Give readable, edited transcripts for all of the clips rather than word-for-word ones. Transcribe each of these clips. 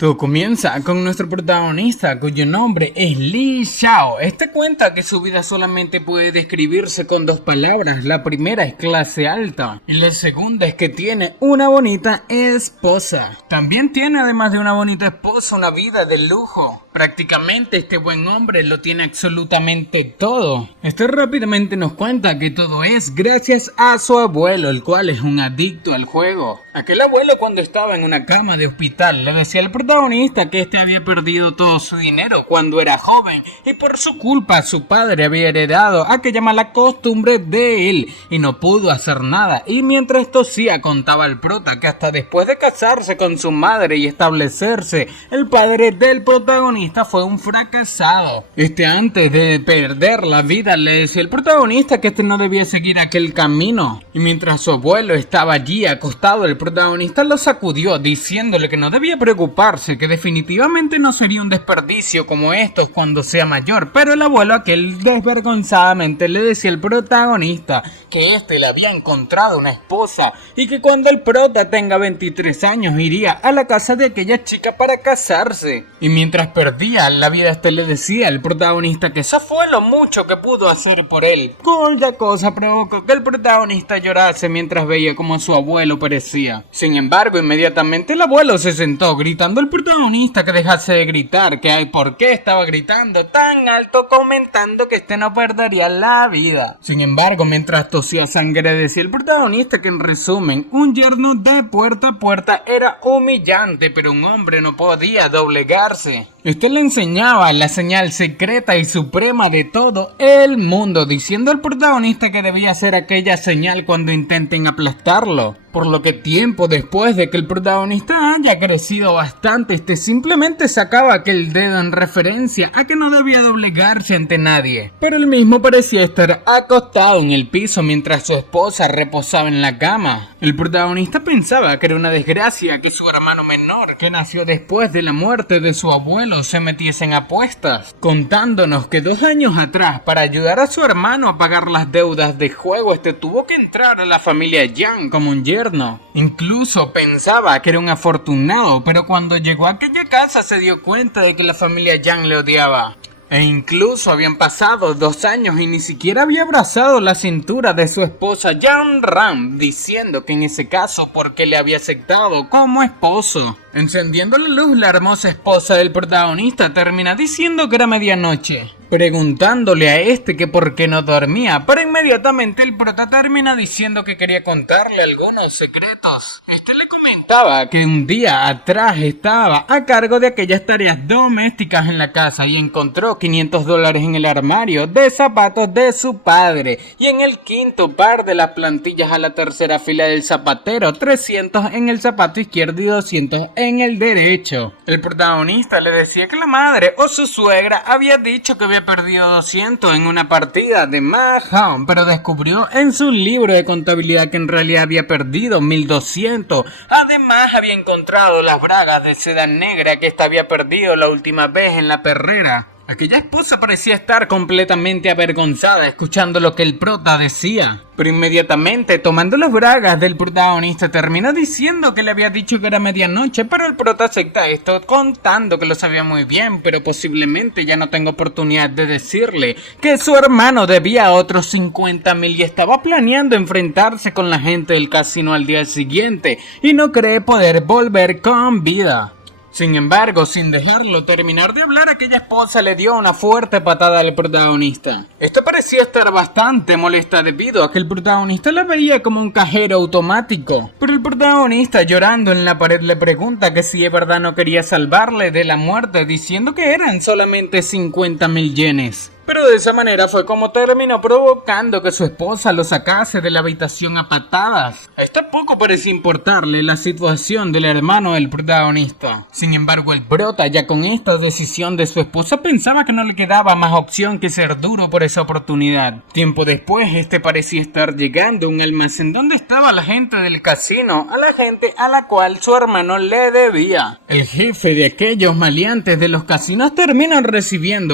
Todo comienza con nuestro protagonista, cuyo nombre es Li Xiao. Este cuenta que su vida solamente puede describirse con dos palabras. La primera es clase alta y la segunda es que tiene una bonita esposa. También tiene, además de una bonita esposa, una vida de lujo. Prácticamente este buen hombre lo tiene absolutamente todo. Este rápidamente nos cuenta que todo es gracias a su abuelo, el cual es un adicto al juego. Aquel abuelo, cuando estaba en una cama de hospital, le decía al protagonista que este había perdido todo su dinero cuando era joven y por su culpa su padre había heredado aquella mala costumbre de él y no pudo hacer nada. Y mientras tosía, contaba al prota que hasta después de casarse con su madre y establecerse, el padre del protagonista fue un fracasado. Antes de perder la vida, le decía el protagonista que este no debía seguir aquel camino. Y mientras su abuelo estaba allí acostado, el protagonista lo sacudió diciéndole que no debía preocuparse, que definitivamente no sería un desperdicio como estos cuando sea mayor. Pero el abuelo aquel desvergonzadamente le decía al protagonista que le había encontrado una esposa y que cuando el prota tenga 23 años iría a la casa de aquella chica para casarse. Y mientras perdía la vida, le decía al protagonista que eso fue lo mucho que pudo hacer por él. Cuya cosa provocó que el protagonista llorase mientras veía como su abuelo perecía. Sin embargo, inmediatamente el abuelo se sentó gritando al protagonista que dejase de gritar, que por qué estaba gritando tan alto, comentando que no perdería la vida. Sin embargo, mientras tosía sangre, decía el protagonista que en resumen, un yerno de puerta a puerta era humillante, pero un hombre no podía doblegarse. Le enseñaba la señal secreta y suprema de todo el mundo, diciendo al protagonista que debía hacer aquella señal cuando intenten aplastarlo. Por lo que tiempo después de que el protagonista haya crecido bastante, simplemente sacaba aquel dedo en referencia a que no debía doblegarse ante nadie. Pero él mismo parecía estar acostado en el piso mientras su esposa reposaba en la cama. El protagonista pensaba que era una desgracia que su hermano menor, que nació después de la muerte de su abuelo, se metiese en apuestas, contándonos que 2 años atrás, para ayudar a su hermano a pagar las deudas de juego, tuvo que entrar a la familia Yang como un yerno. Incluso pensaba que era un afortunado, pero cuando llegó a aquella casa se dio cuenta de que la familia Yang le odiaba. E incluso habían pasado 2 años y ni siquiera había abrazado la cintura de su esposa Yang Ram, diciendo que en ese caso porque le había aceptado como esposo. Encendiendo la luz, la hermosa esposa del protagonista termina diciendo que era medianoche, preguntándole a que por qué no dormía, pero inmediatamente el prota termina diciendo que quería contarle algunos secretos. Le comentaba que un día atrás estaba a cargo de aquellas tareas domésticas en la casa y encontró $500 en el armario de zapatos de su padre y en el quinto par de las plantillas a la tercera fila del zapatero, 300 en el zapato izquierdo y 200 en el derecho. El protagonista le decía que la madre o su suegra había dicho que había perdido 200 en una partida de Mahjong, pero descubrió en su libro de contabilidad que en realidad había perdido 1200. Además había encontrado las bragas de seda negra que había perdido la última vez en la perrera. Aquella esposa parecía estar completamente avergonzada escuchando lo que el prota decía, pero inmediatamente tomando las bragas del protagonista terminó diciendo que le había dicho que era medianoche, pero el prota acepta esto contando que lo sabía muy bien, pero posiblemente ya no tenga oportunidad de decirle que su hermano debía otros 50,000 y estaba planeando enfrentarse con la gente del casino al día siguiente y no cree poder volver con vida. Sin embargo, sin dejarlo terminar de hablar, aquella esposa le dio una fuerte patada al protagonista. Parecía estar bastante molesta debido a que el protagonista la veía como un cajero automático. Pero el protagonista, llorando en la pared, le pregunta que si de verdad no quería salvarle de la muerte, diciendo que eran solamente 50,000 yenes. Pero de esa manera fue como terminó provocando que su esposa lo sacase de la habitación a patadas. Poco parecía importarle la situación del hermano del protagonista. Sin embargo, el prota, ya con esta decisión de su esposa, pensaba que no le quedaba más opción que ser duro por esa oportunidad. Tiempo después, parecía estar llegando a un almacén donde estaba la gente del casino, a la gente a la cual su hermano le debía. El jefe de aquellos maleantes de los casinos termina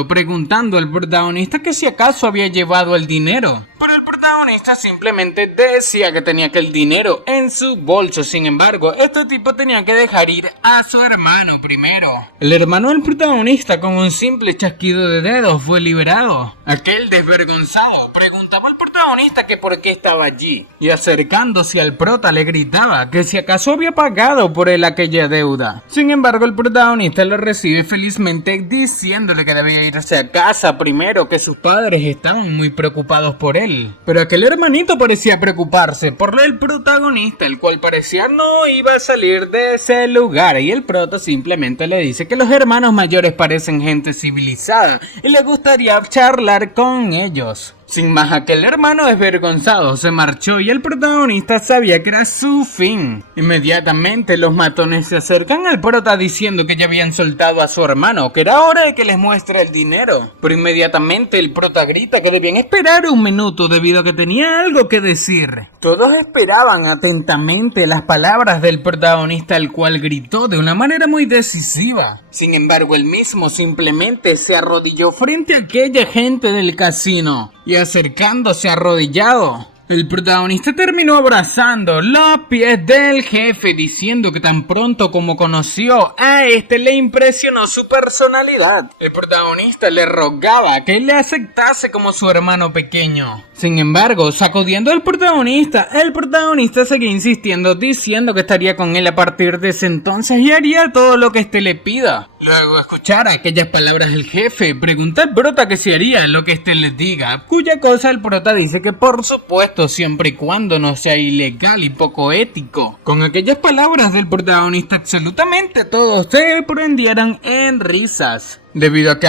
preguntando al protagonista que si acaso había llevado el dinero. Pero el protagonista simplemente decía que tenía aquel dinero en su bolso. Sin embargo, este tipo tenía que dejar ir a su hermano primero. El hermano del protagonista, con un simple chasquido de dedos, fue liberado. Aquel desvergonzado preguntaba al protagonista que por qué estaba allí, y acercándose al prota le gritaba que si acaso había pagado por él aquella deuda. Sin embargo, el protagonista lo recibe felizmente diciéndole que debía irse a casa primero, que sus padres estaban muy preocupados por él. Pero aquel hermanito parecía preocuparse por el protagonista, el cual parecía no iba a salir de ese lugar, y el prota simplemente le dice que los hermanos mayores parecen gente civilizada y le gustaría charlar con ellos. Sin más, aquel hermano desvergonzado se marchó y el protagonista sabía que era su fin. Inmediatamente los matones se acercan al prota diciendo que ya habían soltado a su hermano, que era hora de que les muestre el dinero. Pero inmediatamente el prota grita que debían esperar un minuto debido a que tenía algo que decir. Todos esperaban atentamente las palabras del protagonista, el cual gritó de una manera muy decisiva. Sin embargo, él mismo simplemente se arrodilló frente a aquella gente del casino y acercándose arrodillado, el protagonista terminó abrazando los pies del jefe, diciendo que tan pronto como conoció a este le impresionó su personalidad. El protagonista le rogaba que le aceptase como su hermano pequeño. Sin embargo, sacudiendo al protagonista, el protagonista seguía insistiendo, diciendo que estaría con él a partir de ese entonces y haría todo lo que éste le pida. Luego de escuchar aquellas palabras del jefe, pregunta al prota que si haría lo que éste le diga, cuya cosa el prota dice que por supuesto, siempre y cuando no sea ilegal y poco ético. Con aquellas palabras del protagonista, absolutamente todos se prendieron en risas. Debido a que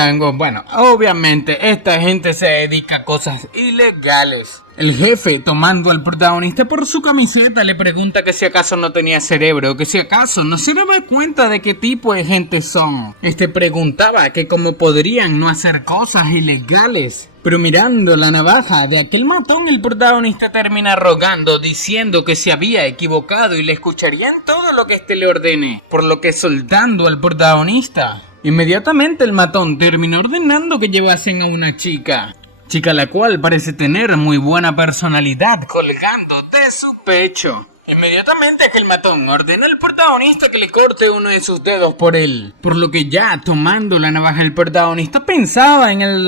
obviamente esta gente se dedica a cosas ilegales. El jefe, tomando al protagonista por su camiseta, le pregunta que si acaso no tenía cerebro, que si acaso no se daba cuenta de qué tipo de gente son. Este preguntaba que cómo podrían no hacer cosas ilegales. Pero mirando la navaja de aquel matón, el protagonista termina rogando, diciendo que se había equivocado y le escucharían todo lo que éste le ordene, por lo que soltando al protagonista. Inmediatamente el matón terminó ordenando que llevasen a una chica la cual parece tener muy buena personalidad colgando de su pecho. Inmediatamente el matón ordena al protagonista que le corte uno de sus dedos por él, por lo que ya tomando la navaja el protagonista pensaba en el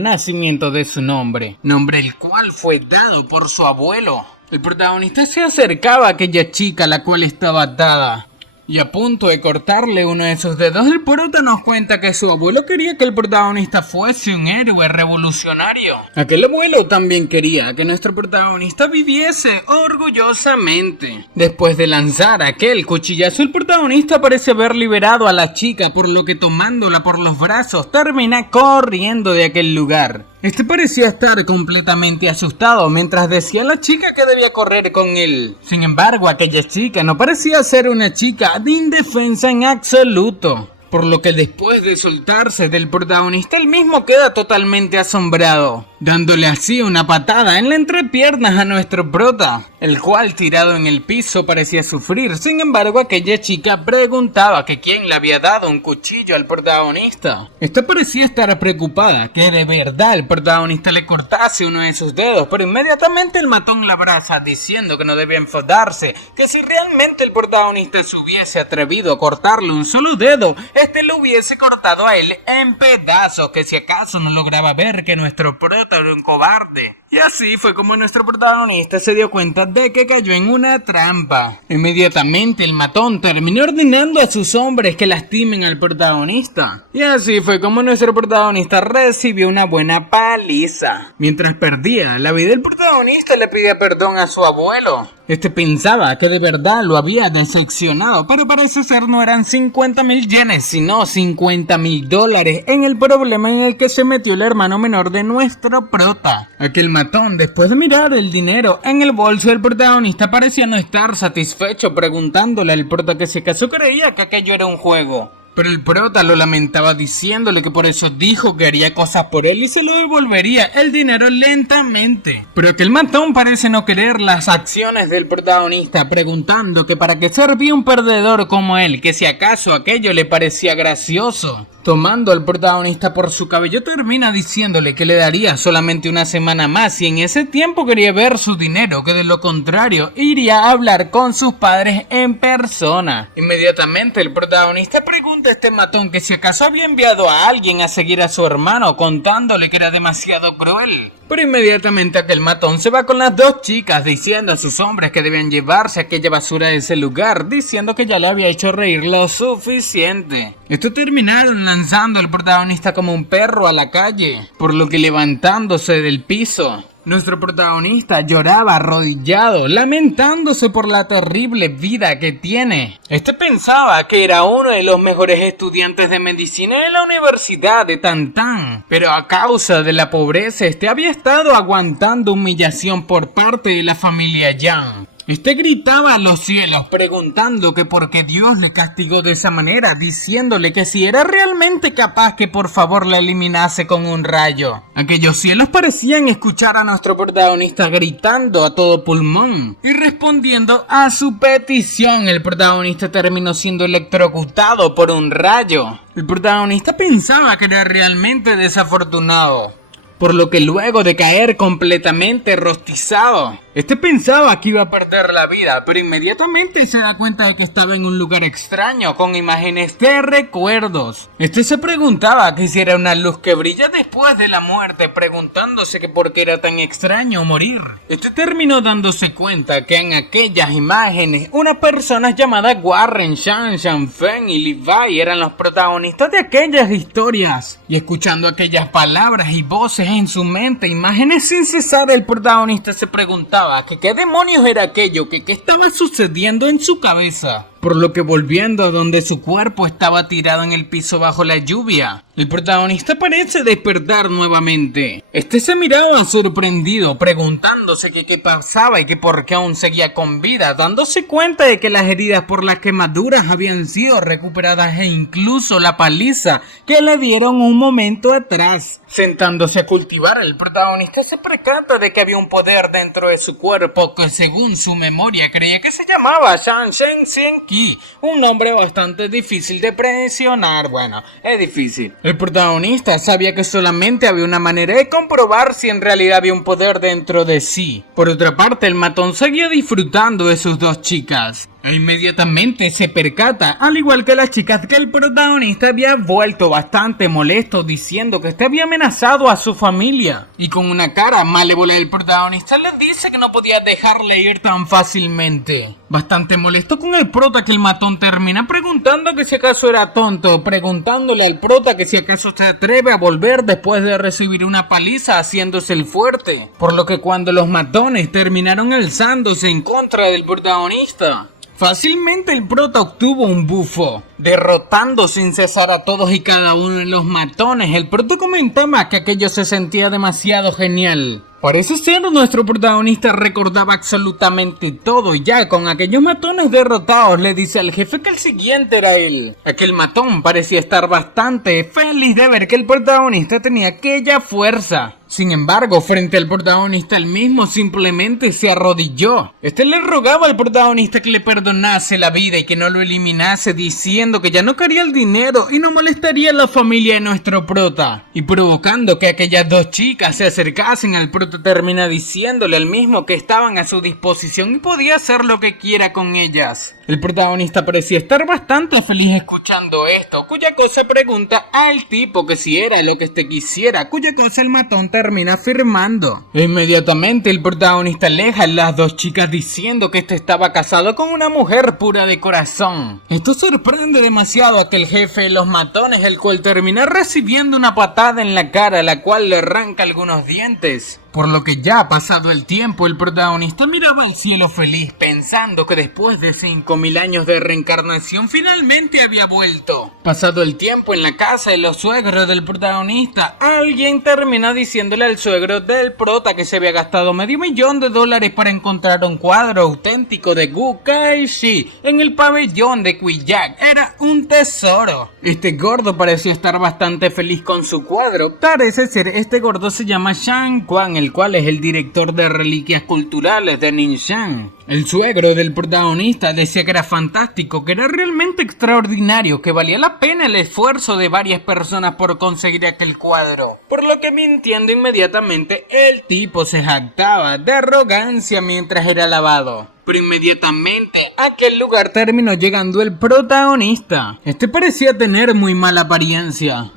nacimiento de su nombre el cual fue dado por su abuelo. El protagonista se acercaba a aquella chica la cual estaba atada. Y a punto de cortarle uno de sus dedos, el prota nos cuenta que su abuelo quería que el protagonista fuese un héroe revolucionario. Aquel abuelo también quería que nuestro protagonista viviese orgullosamente. Después de lanzar aquel cuchillazo, el protagonista parece haber liberado a la chica, por lo que tomándola por los brazos termina corriendo de aquel lugar. Este parecía estar completamente asustado mientras decía a la chica que debía correr con él. Sin embargo, aquella chica no parecía ser una chica de indefensa en absoluto. Por lo que después de soltarse del protagonista, él mismo queda totalmente asombrado, dándole así una patada en la entrepiernas a nuestro prota, el cual tirado en el piso parecía sufrir. Sin embargo, aquella chica preguntaba que quién le había dado un cuchillo al protagonista. Esta parecía estar preocupada que de verdad el protagonista le cortase uno de sus dedos, pero inmediatamente el matón la abraza diciendo que no debía enfadarse, que si realmente el protagonista se hubiese atrevido a cortarle un solo dedo, este lo hubiese cortado a él en pedazos, que si acaso no lograba ver que nuestro prota era un cobarde. Y así fue como nuestro protagonista se dio cuenta de que cayó en una trampa. Inmediatamente el matón terminó ordenando a sus hombres que lastimen al protagonista. Y así fue como nuestro protagonista recibió una buena paliza. Mientras perdía la vida, el protagonista le pide perdón a su abuelo. Este pensaba que de verdad lo había decepcionado, pero parece ser no eran 50,000 yenes, sino $50,000 en el problema en el que se metió el hermano menor de nuestro prota. Aquel matón, después de mirar el dinero en el bolso del protagonista, parecía no estar satisfecho, preguntándole al prota que si acaso creía que aquello era un juego. Pero el prota lo lamentaba diciéndole que por eso dijo que haría cosas por él y se lo devolvería el dinero lentamente. Pero aquel matón parece no querer las acciones del protagonista, preguntando que para qué servía un perdedor como él, que si acaso aquello le parecía gracioso. Tomando al protagonista por su cabello, termina diciéndole que le daría solamente una semana más y en ese tiempo quería ver su dinero, que de lo contrario iría a hablar con sus padres en persona. Inmediatamente el protagonista pregunta a este matón que si acaso había enviado a alguien a seguir a su hermano, contándole que era demasiado cruel. Pero inmediatamente aquel matón se va con las dos chicas diciendo a sus hombres que debían llevarse aquella basura de ese lugar, diciendo que ya le había hecho reír lo suficiente. Esto terminaron lanzando al protagonista como un perro a la calle, por lo que levantándose del piso, nuestro protagonista lloraba arrodillado, lamentándose por la terrible vida que tiene. Este pensaba que era uno de los mejores estudiantes de medicina en la Universidad de Tantán, pero a causa de la pobreza este había estado aguantando humillación por parte de la familia Yang. Este gritaba a los cielos preguntando que por qué Dios le castigó de esa manera, diciéndole que si era realmente capaz que por favor la eliminase con un rayo. Aquellos cielos parecían escuchar a nuestro protagonista gritando a todo pulmón y respondiendo a su petición. El protagonista terminó siendo electrocutado por un rayo. El protagonista pensaba que era realmente desafortunado, por lo que luego de caer completamente rostizado, este pensaba que iba a perder la vida, pero inmediatamente se da cuenta de que estaba en un lugar extraño con imágenes de recuerdos. Este se preguntaba que si era una luz que brilla después de la muerte, preguntándose que por qué era tan extraño morir. Este terminó dándose cuenta que en aquellas imágenes unas personas llamadas Warren, Shang, Feng y Levi eran los protagonistas de aquellas historias. Y escuchando aquellas palabras y voces en su mente, imágenes sin cesar, el protagonista se preguntaba que qué demonios era aquello, que qué estaba sucediendo en su cabeza. Por lo que volviendo a donde su cuerpo estaba tirado en el piso bajo la lluvia, el protagonista parece despertar nuevamente. Este se miraba sorprendido, preguntándose que qué pasaba y que por qué aún seguía con vida, dándose cuenta de que las heridas por las quemaduras habían sido recuperadas e incluso la paliza que le dieron un momento atrás. Sentándose a cultivar, el protagonista se percata de que había un poder dentro de su cuerpo que según su memoria creía que se llamaba Shang Shen Qi, un nombre bastante difícil de presionar. Bueno, es difícil. El protagonista sabía que solamente había una manera de comprobar si en realidad había un poder dentro de sí. Por otra parte, el matón seguía disfrutando de sus dos chicas. E inmediatamente se percata, al igual que las chicas, que el protagonista había vuelto bastante molesto, diciendo que este había amenazado a su familia. Y con una cara malévola, el protagonista le dice que no podía dejarle ir tan fácilmente. Bastante molesto con el prota, que el matón termina preguntando que si acaso era tonto, preguntándole al prota que si acaso se atreve a volver después de recibir una paliza haciéndose el fuerte. Por lo que cuando los matones terminaron alzándose en contra del protagonista, fácilmente el prota obtuvo un bufo, derrotando sin cesar a todos y cada uno de los matones. El prota comentaba que aquello se sentía demasiado genial. Parece ser nuestro protagonista recordaba absolutamente todo, y ya con aquellos matones derrotados le dice al jefe que el siguiente era él. Aquel matón parecía estar bastante feliz de ver que el protagonista tenía aquella fuerza. Sin embargo, frente al protagonista, él mismo simplemente se arrodilló. Este le rogaba al protagonista que le perdonase la vida y que no lo eliminase, diciendo que ya no quería el dinero y no molestaría a la familia de nuestro prota. Y provocando que aquellas dos chicas se acercasen, al prota termina diciéndole al mismo que estaban a su disposición y podía hacer lo que quiera con ellas. El protagonista parecía estar bastante feliz escuchando esto, cuya cosa pregunta al tipo que si era lo que este quisiera, cuya cosa el matón termina afirmando. Inmediatamente el protagonista aleja a las dos chicas diciendo que este estaba casado con una mujer pura de corazón. Esto sorprende demasiado a aquel jefe de los matones, el cual termina recibiendo una patada en la cara, la cual le arranca algunos dientes. Por lo que ya pasado el tiempo, el protagonista miraba al cielo feliz, pensando que después de 5000 años de reencarnación finalmente había vuelto. Pasado el tiempo en la casa de los suegros del protagonista, alguien termina diciéndole al suegro del prota que se había gastado $500,000 para encontrar un cuadro auténtico de Gu Kaishi en el pabellón de Qiyak. Era un tesoro. Este gordo parecía estar bastante feliz con su cuadro. Parece ser este gordo se llama Shang Quan, el cual es el director de reliquias culturales de Ningxiang. El suegro del protagonista decía que era fantástico, que era realmente extraordinario, que valía la pena el esfuerzo de varias personas por conseguir aquel cuadro. Por lo que, mintiendo inmediatamente, el tipo se jactaba de arrogancia mientras era alabado. Pero inmediatamente a aquel lugar terminó llegando el protagonista. Este parecía tener muy mala apariencia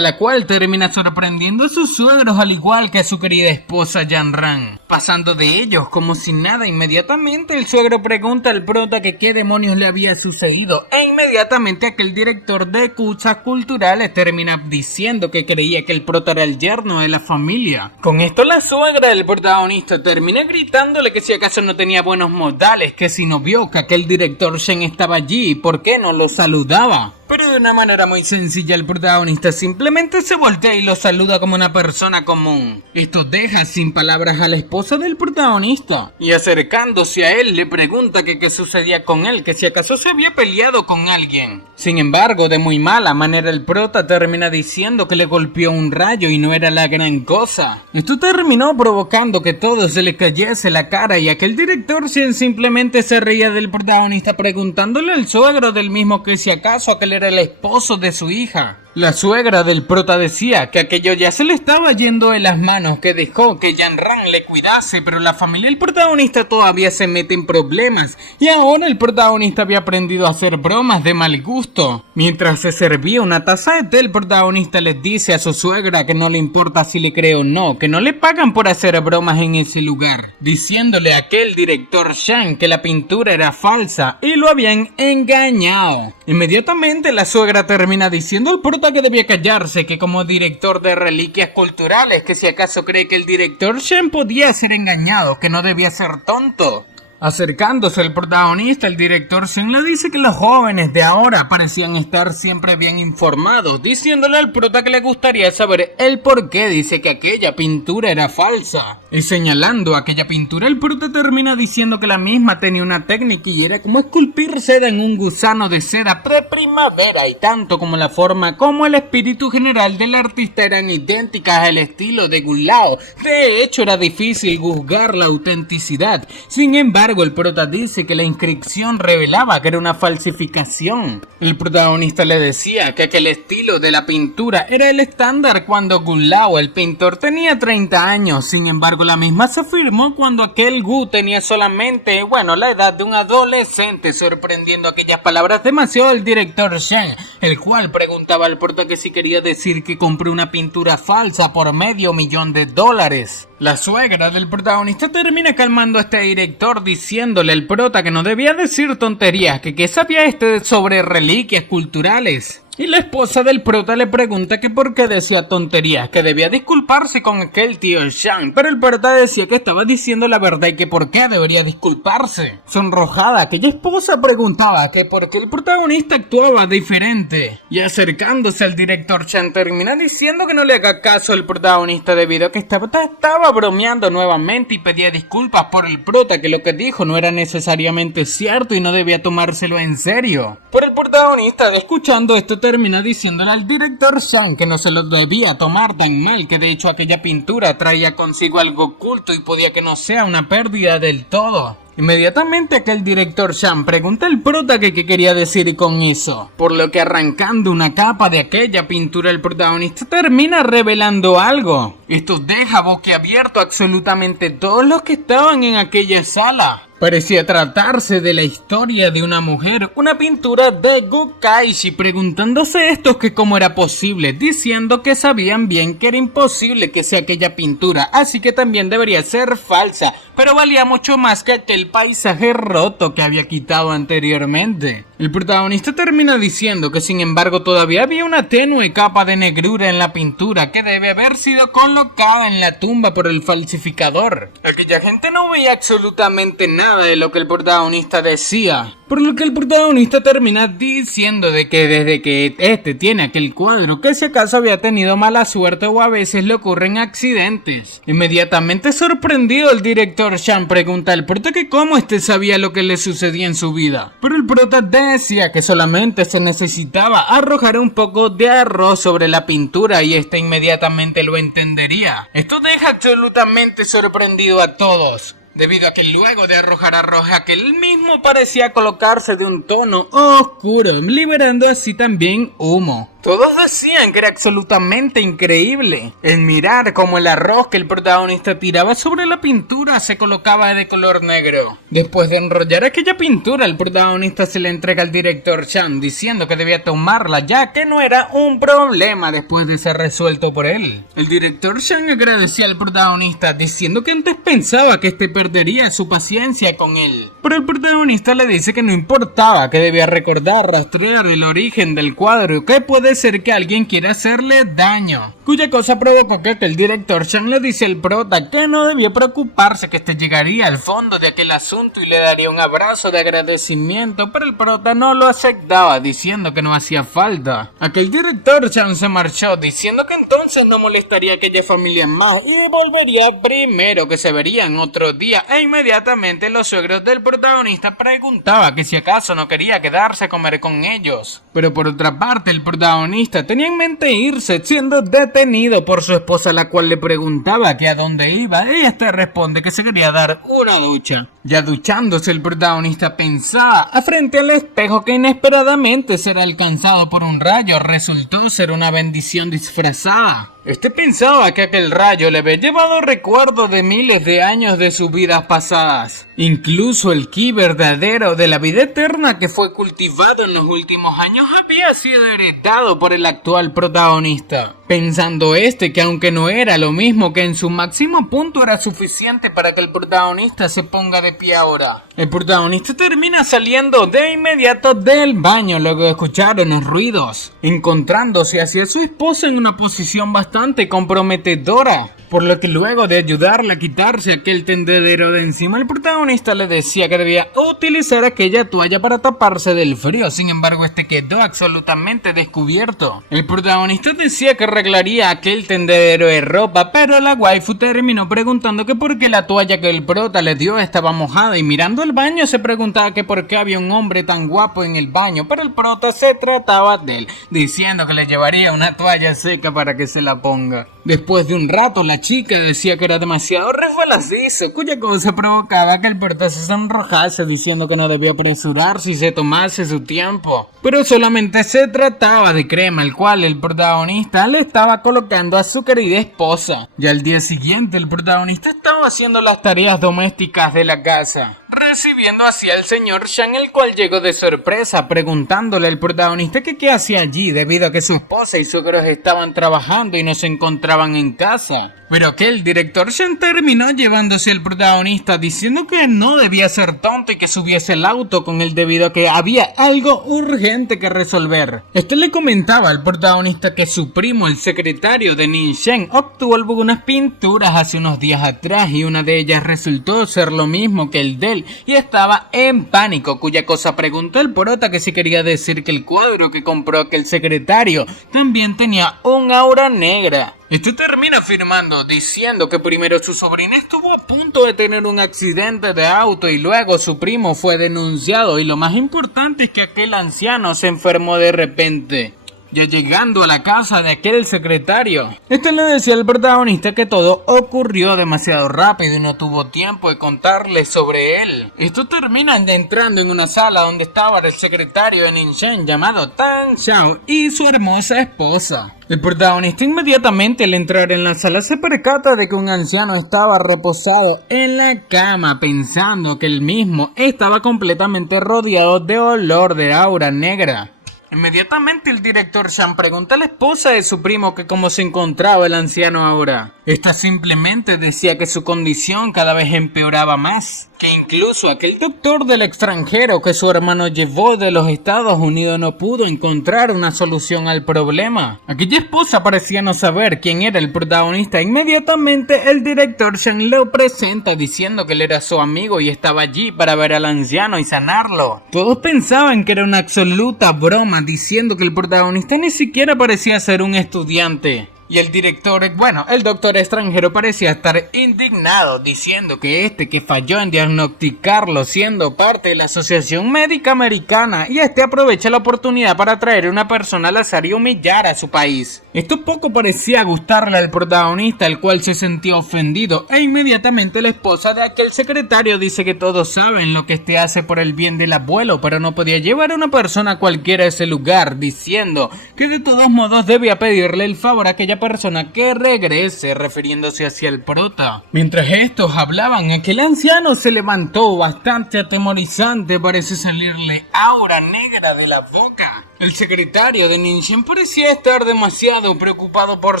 la cual termina sorprendiendo a sus suegros al igual que a su querida esposa Yanran. Pasando de ellos como si nada, inmediatamente el suegro pregunta al prota que qué demonios le había sucedido e inmediatamente aquel director de escuchas culturales termina diciendo que creía que el prota era el yerno de la familia. Con esto la suegra del protagonista termina gritándole que si acaso no tenía buenos modales, que si no vio que aquel director Shen estaba allí, ¿por qué no lo saludaba? Pero de una manera muy sencilla el protagonista simplemente se voltea y lo saluda como una persona común. Esto deja sin palabras a la esposa del protagonista y acercándose a él le pregunta que qué sucedía con él, que si acaso se había peleado con alguien. Sin embargo, de muy mala manera el prota termina diciendo que le golpeó un rayo y no era la gran cosa. Esto terminó provocando que todo se le cayese la cara y aquel director simplemente se reía del protagonista preguntándole al suegro del mismo que si acaso aquel era el esposo de su hija. La suegra del prota decía que aquello ya se le estaba yendo de las manos, que dejó que Yanran le cuidase, pero la familia del protagonista todavía se mete en problemas y ahora el protagonista había aprendido a hacer bromas de mal gusto. Mientras se servía una taza de té, el protagonista les dice a su suegra que no le importa si le cree o no, que no le pagan por hacer bromas en ese lugar, diciéndole a aquel director Shang que la pintura era falsa y lo habían engañado. Inmediatamente la suegra termina diciendo al prota que debía callarse, que como director de reliquias culturales, que si acaso cree que el director Shen podía ser engañado, que no debía ser tonto. Acercándose al protagonista, el director Shen le dice que los jóvenes de ahora parecían estar siempre bien informados, diciéndole al prota que le gustaría saber el por qué dice que aquella pintura era falsa. Y señalando aquella pintura, el prota termina diciendo que la misma tenía una técnica y era como esculpir seda en un gusano de seda pre-primavera, y tanto como la forma como el espíritu general del artista eran idénticas al estilo de Gulao. De hecho, era difícil juzgar la autenticidad. Sin embargo, el prota dice que la inscripción revelaba que era una falsificación. El protagonista le decía que aquel estilo de la pintura era el estándar cuando Gulao, el pintor, tenía 30 años. Sin embargo, la misma se afirmó cuando aquel Gu tenía solamente, la edad de un adolescente, sorprendiendo aquellas palabras demasiado al director Shen, el cual preguntaba al prota que si quería decir que compró una pintura falsa por $500,000. La suegra del protagonista termina calmando a este director diciéndole al prota que no debía decir tonterías, que sabía sobre reliquias culturales. Y la esposa del prota le pregunta que por qué decía tonterías, que debía disculparse con aquel tío Shang, pero el prota decía que estaba diciendo la verdad y que por qué debería disculparse. Sonrojada, aquella esposa preguntaba que por qué el protagonista actuaba diferente. Y acercándose al director Shang termina diciendo que no le haga caso al protagonista debido a que estaba bromeando nuevamente y pedía disculpas por el prota, que lo que dijo no era necesariamente cierto y no debía tomárselo en serio. Pero el protagonista, escuchando esto, termina diciéndole al director Shang que no se lo debía tomar tan mal, que de hecho aquella pintura traía consigo algo oculto y podía que no sea una pérdida del todo. Inmediatamente aquel director Shang pregunta al prota que qué quería decir con eso, por lo que arrancando una capa de aquella pintura el protagonista termina revelando algo. Esto deja boquiabierto a absolutamente todos los que estaban en aquella sala. Parecía tratarse de la historia de una mujer, una pintura de Gokaishi, preguntándose estos que cómo era posible, diciendo que sabían bien que era imposible que sea aquella pintura, así que también debería ser falsa, pero valía mucho más que aquel paisaje roto que había quitado anteriormente. El protagonista termina diciendo que sin embargo todavía había una tenue capa de negrura en la pintura que debe haber sido colocada en la tumba por el falsificador. Aquella gente no veía absolutamente nada nada de lo que el protagonista decía. Por lo que el protagonista termina diciendo de que desde que este tiene aquel cuadro, que si acaso había tenido mala suerte o a veces le ocurren accidentes. Inmediatamente sorprendido, el director Chan pregunta al prota que cómo este sabía lo que le sucedía en su vida. Pero el prota decía que solamente se necesitaba arrojar un poco de arroz sobre la pintura y este inmediatamente lo entendería. Esto deja absolutamente sorprendido a todos, debido a que luego de arrojar arroz aquel mismo parecía colocarse de un tono oscuro, liberando así también humo. Todos decían que era absolutamente increíble el mirar cómo el arroz que el protagonista tiraba sobre la pintura se colocaba de color negro. Después de enrollar aquella pintura, el protagonista se le entrega al director Chan diciendo que debía tomarla ya que no era un problema después de ser resuelto por él. El director Chan agradecía al protagonista diciendo que antes pensaba que este perdería su paciencia con él. Pero el protagonista le dice que no importaba, que debía recordar, rastrear el origen del cuadro, que puede ser que alguien quiera hacerle daño. Cuya cosa provocó que el director Chan le dice al prota que no debía preocuparse, que este llegaría al fondo de aquel asunto y le daría un abrazo de agradecimiento, pero el prota no lo aceptaba, diciendo que no hacía falta. Aquel director Chan se marchó, diciendo que entonces no molestaría a aquella familia más y volvería primero, que se verían otro día, e inmediatamente los suegros del protagonista preguntaban que si acaso no quería quedarse a comer con ellos. Pero por otra parte, el protagonista tenía en mente irse, siendo detenido por su esposa, la cual le preguntaba que a dónde iba. Ella te responde que se quería dar una ducha. Ya duchándose, el protagonista pensaba frente al espejo que inesperadamente será alcanzado por un rayo. Resultó ser una bendición disfrazada. Este pensaba que aquel rayo le había llevado recuerdos de miles de años de sus vidas pasadas. Incluso el ki verdadero de la vida eterna que fue cultivado en los últimos años había sido heredado por el actual protagonista. Pensando que aunque no era lo mismo, que en su máximo punto era suficiente para que el protagonista se ponga de pie ahora. El protagonista termina saliendo de inmediato del baño luego de escuchar unos ruidos, encontrándose hacia su esposa en una posición bastante comprometedora. Por lo que luego de ayudarle a quitarse aquel tendedero de encima, el protagonista le decía que debía utilizar aquella toalla para taparse del frío. Sin embargo, este quedó absolutamente descubierto. El protagonista decía que arreglaría aquel tendedero de ropa, pero la waifu terminó preguntando que por qué la toalla que el prota le dio estaba mojada, y mirando el baño se preguntaba que por qué había un hombre tan guapo en el baño, pero el prota se trataba de él, diciendo que le llevaría una toalla seca para que se la ponga. Después de un rato, la chica decía que era demasiado resbaladizo, cuya cosa provocaba que el prota se sonrojase, diciendo que no debía apresurarse y se tomase su tiempo. Pero solamente se trataba de crema, el cual el protagonista le estaba colocando a su querida esposa. Ya al día siguiente, el protagonista estaba haciendo las tareas domésticas de la casa, recibiendo así al señor Chan, el cual llegó de sorpresa preguntándole al protagonista que qué hacía allí, debido a que su esposa y suegros estaban trabajando y no se encontraban en casa. Pero que el director Chan terminó llevándose al protagonista, diciendo que no debía ser tonto y que subiese el auto con él debido a que había algo urgente que resolver. Este le comentaba al protagonista que su primo, el secretario de Nin Shen, obtuvo algunas pinturas hace unos días atrás y una de ellas resultó ser lo mismo que el de él y estaba en pánico, cuya cosa preguntó el prota que si quería decir que el cuadro que compró aquel secretario también tenía un aura negra. Este termina afirmando, diciendo que primero su sobrina estuvo a punto de tener un accidente de auto y luego su primo fue denunciado, y lo más importante es que aquel anciano se enfermó de repente. Ya llegando a la casa de aquel secretario, este le decía al protagonista que todo ocurrió demasiado rápido y no tuvo tiempo de contarle sobre él. Esto termina entrando en una sala donde estaba el secretario de Nin Shen llamado Tang Xiao y su hermosa esposa. El protagonista inmediatamente al entrar en la sala se percata de que un anciano estaba reposado en la cama, pensando que él mismo estaba completamente rodeado de olor de aura negra. Inmediatamente el director Shang pregunta a la esposa de su primo que cómo se encontraba el anciano ahora. Esta simplemente decía que su condición cada vez empeoraba más, que incluso aquel doctor del extranjero que su hermano llevó de los Estados Unidos no pudo encontrar una solución al problema. Aquella esposa parecía no saber quién era el protagonista. Inmediatamente el director Shang lo presenta diciendo que él era su amigo y estaba allí para ver al anciano y sanarlo. Todos pensaban que era una absoluta broma, diciendo que el protagonista ni siquiera parecía ser un estudiante. Y el doctor extranjero parecía estar indignado, diciendo que que falló en diagnosticarlo siendo parte de la Asociación Médica Americana, y aprovecha la oportunidad para traer una persona al azar y humillar a su país. Esto poco parecía gustarle al protagonista, el cual se sentía ofendido, e inmediatamente la esposa de aquel secretario dice que todos saben lo que hace por el bien del abuelo, pero no podía llevar a una persona cualquiera a ese lugar, diciendo que de todos modos debía pedirle el favor a aquella persona que regrese, refiriéndose hacia el prota. Mientras estos hablaban, aquel anciano se levantó bastante atemorizante, parece salirle aura negra de la boca. El secretario de Ningxin parecía estar demasiado preocupado por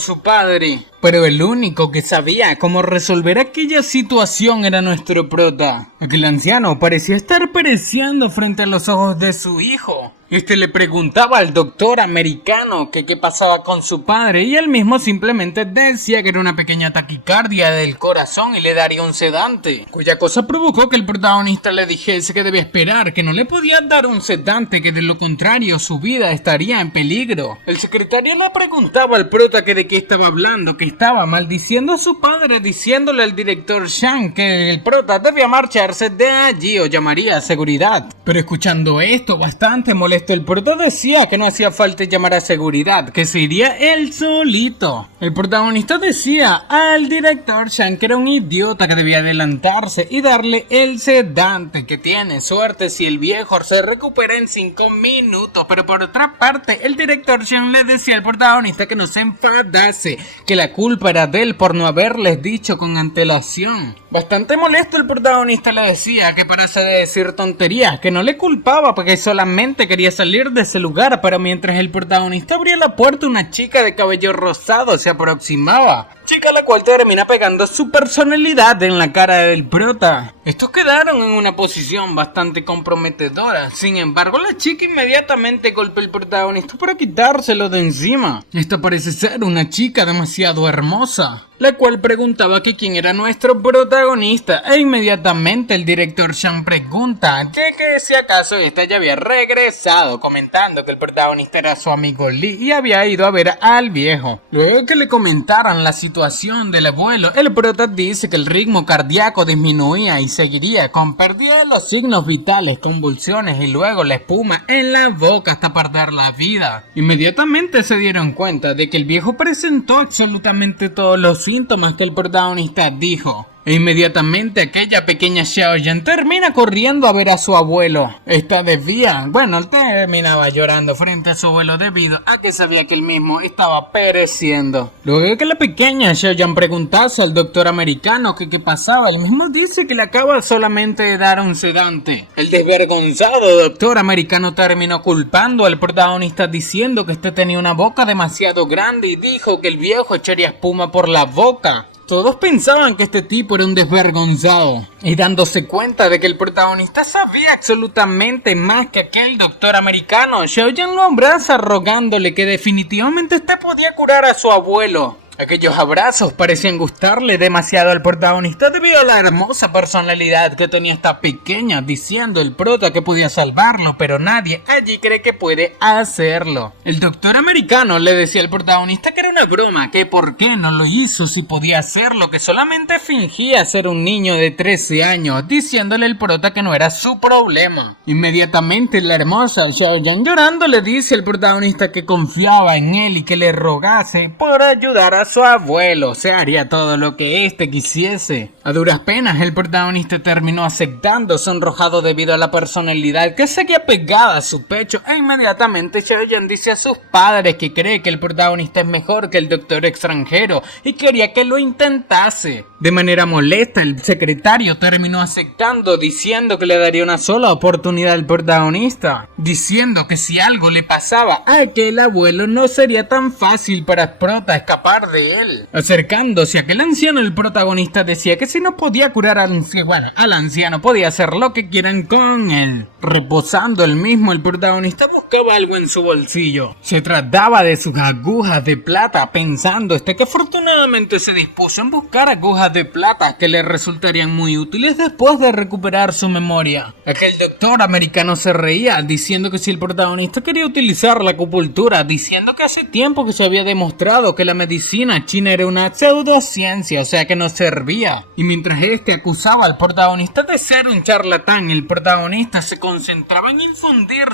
su padre, pero el único que sabía cómo resolver aquella situación era nuestro prota. Aquel anciano parecía estar pereciendo frente a los ojos de su hijo. Le preguntaba al doctor americano que qué pasaba con su padre, y él mismo simplemente decía que era una pequeña taquicardia del corazón y le daría un sedante, cuya cosa provocó que el protagonista le dijese que debía esperar, que no le podía dar un sedante, que de lo contrario su vida estaría en peligro. El secretario le preguntaba al prota que de qué estaba hablando, que estaba maldiciendo a su padre, diciéndole al director Shang que el prota debía marcharse de allí o llamaría a seguridad. Pero escuchando esto, bastante molesto, el prota decía que no hacía falta llamar a seguridad, que se iría él solito. El protagonista decía al director Shang que era un idiota, que debía adelantarse y darle el sedante, que tiene suerte si el viejo se recupera en 5 minutos. Pero por otra parte, el director Shang le decía al protagonista que no se enfadase, que la culpa era de él por no haberles dicho con antelación. Bastante molesto, el protagonista le decía que parase de decir tonterías, que no le culpaba porque solamente quería salir de ese lugar, pero mientras el protagonista abría la puerta, una chica de cabello rosado se aproximaba. Chica la cual termina pegando su personalidad en la cara del prota. Estos quedaron en una posición bastante comprometedora. Sin embargo, la chica inmediatamente golpea al protagonista para quitárselo de encima. Esta parece ser una chica demasiado hermosa, la cual preguntaba que quién era nuestro protagonista, e inmediatamente el director Shang pregunta que si acaso esta ya había regresado, comentando que el protagonista era su amigo Lee y había ido a ver al viejo. Luego que le comentaran la situación del abuelo, el prota dice que el ritmo cardíaco disminuía y seguiría con pérdida de los signos vitales, convulsiones y luego la espuma en la boca hasta perder la vida. Inmediatamente se dieron cuenta de que el viejo presentó absolutamente todos los síntomas que el protagonista dijo. E inmediatamente aquella pequeña Xiaoyan termina corriendo a ver a su abuelo. Él terminaba llorando frente a su abuelo debido a que sabía que él mismo estaba pereciendo. Luego de que la pequeña Xiaoyan preguntase al doctor americano que qué pasaba, él mismo dice que le acaba solamente de dar un sedante. El desvergonzado doctor americano terminó culpando al protagonista diciendo que este tenía una boca demasiado grande y dijo que el viejo echaría espuma por la boca. Todos pensaban que este tipo era un desvergonzado, y dándose cuenta de que el protagonista sabía absolutamente más que aquel doctor americano, Xiaoyan lo abraza rogándole que definitivamente podía curar a su abuelo. Aquellos abrazos parecían gustarle demasiado al protagonista debido a la hermosa personalidad que tenía esta pequeña, diciendo el prota que podía salvarlo, pero nadie allí cree que puede hacerlo. El doctor americano le decía al protagonista que era una broma, que por qué no lo hizo si podía hacerlo, que solamente fingía ser un niño de 13 años, diciéndole el prota que no era su problema. Inmediatamente la hermosa Xiaoyan llorando le dice al protagonista que confiaba en él y que le rogase por ayudar a su abuelo, o sea, haría todo lo que éste quisiese. A duras penas, el protagonista terminó aceptando, sonrojado debido a la personalidad que seguía pegada a su pecho, e inmediatamente Xiaoyan dice a sus padres que cree que el protagonista es mejor que el doctor extranjero y quería que lo intentase. De manera molesta, el secretario terminó aceptando, diciendo que le daría una sola oportunidad al protagonista, diciendo que si algo le pasaba a aquel abuelo no sería tan fácil para Prota escapar de él. Acercándose a aquel anciano, el protagonista decía que si no podía curar al anciano podía hacer lo que quieran con él. Reposando el mismo, el protagonista buscaba algo en su bolsillo. Se trataba de sus agujas de plata, pensando que afortunadamente se dispuso en buscar agujas de plata que le resultarían muy útiles después de recuperar su memoria. Aquel doctor americano se reía, diciendo que si el protagonista quería utilizar la acupuntura, diciendo que hace tiempo que se había demostrado que la medicina china era una pseudociencia, o sea que no servía. Y mientras acusaba al protagonista de ser un charlatán, el protagonista se concentraba en infundir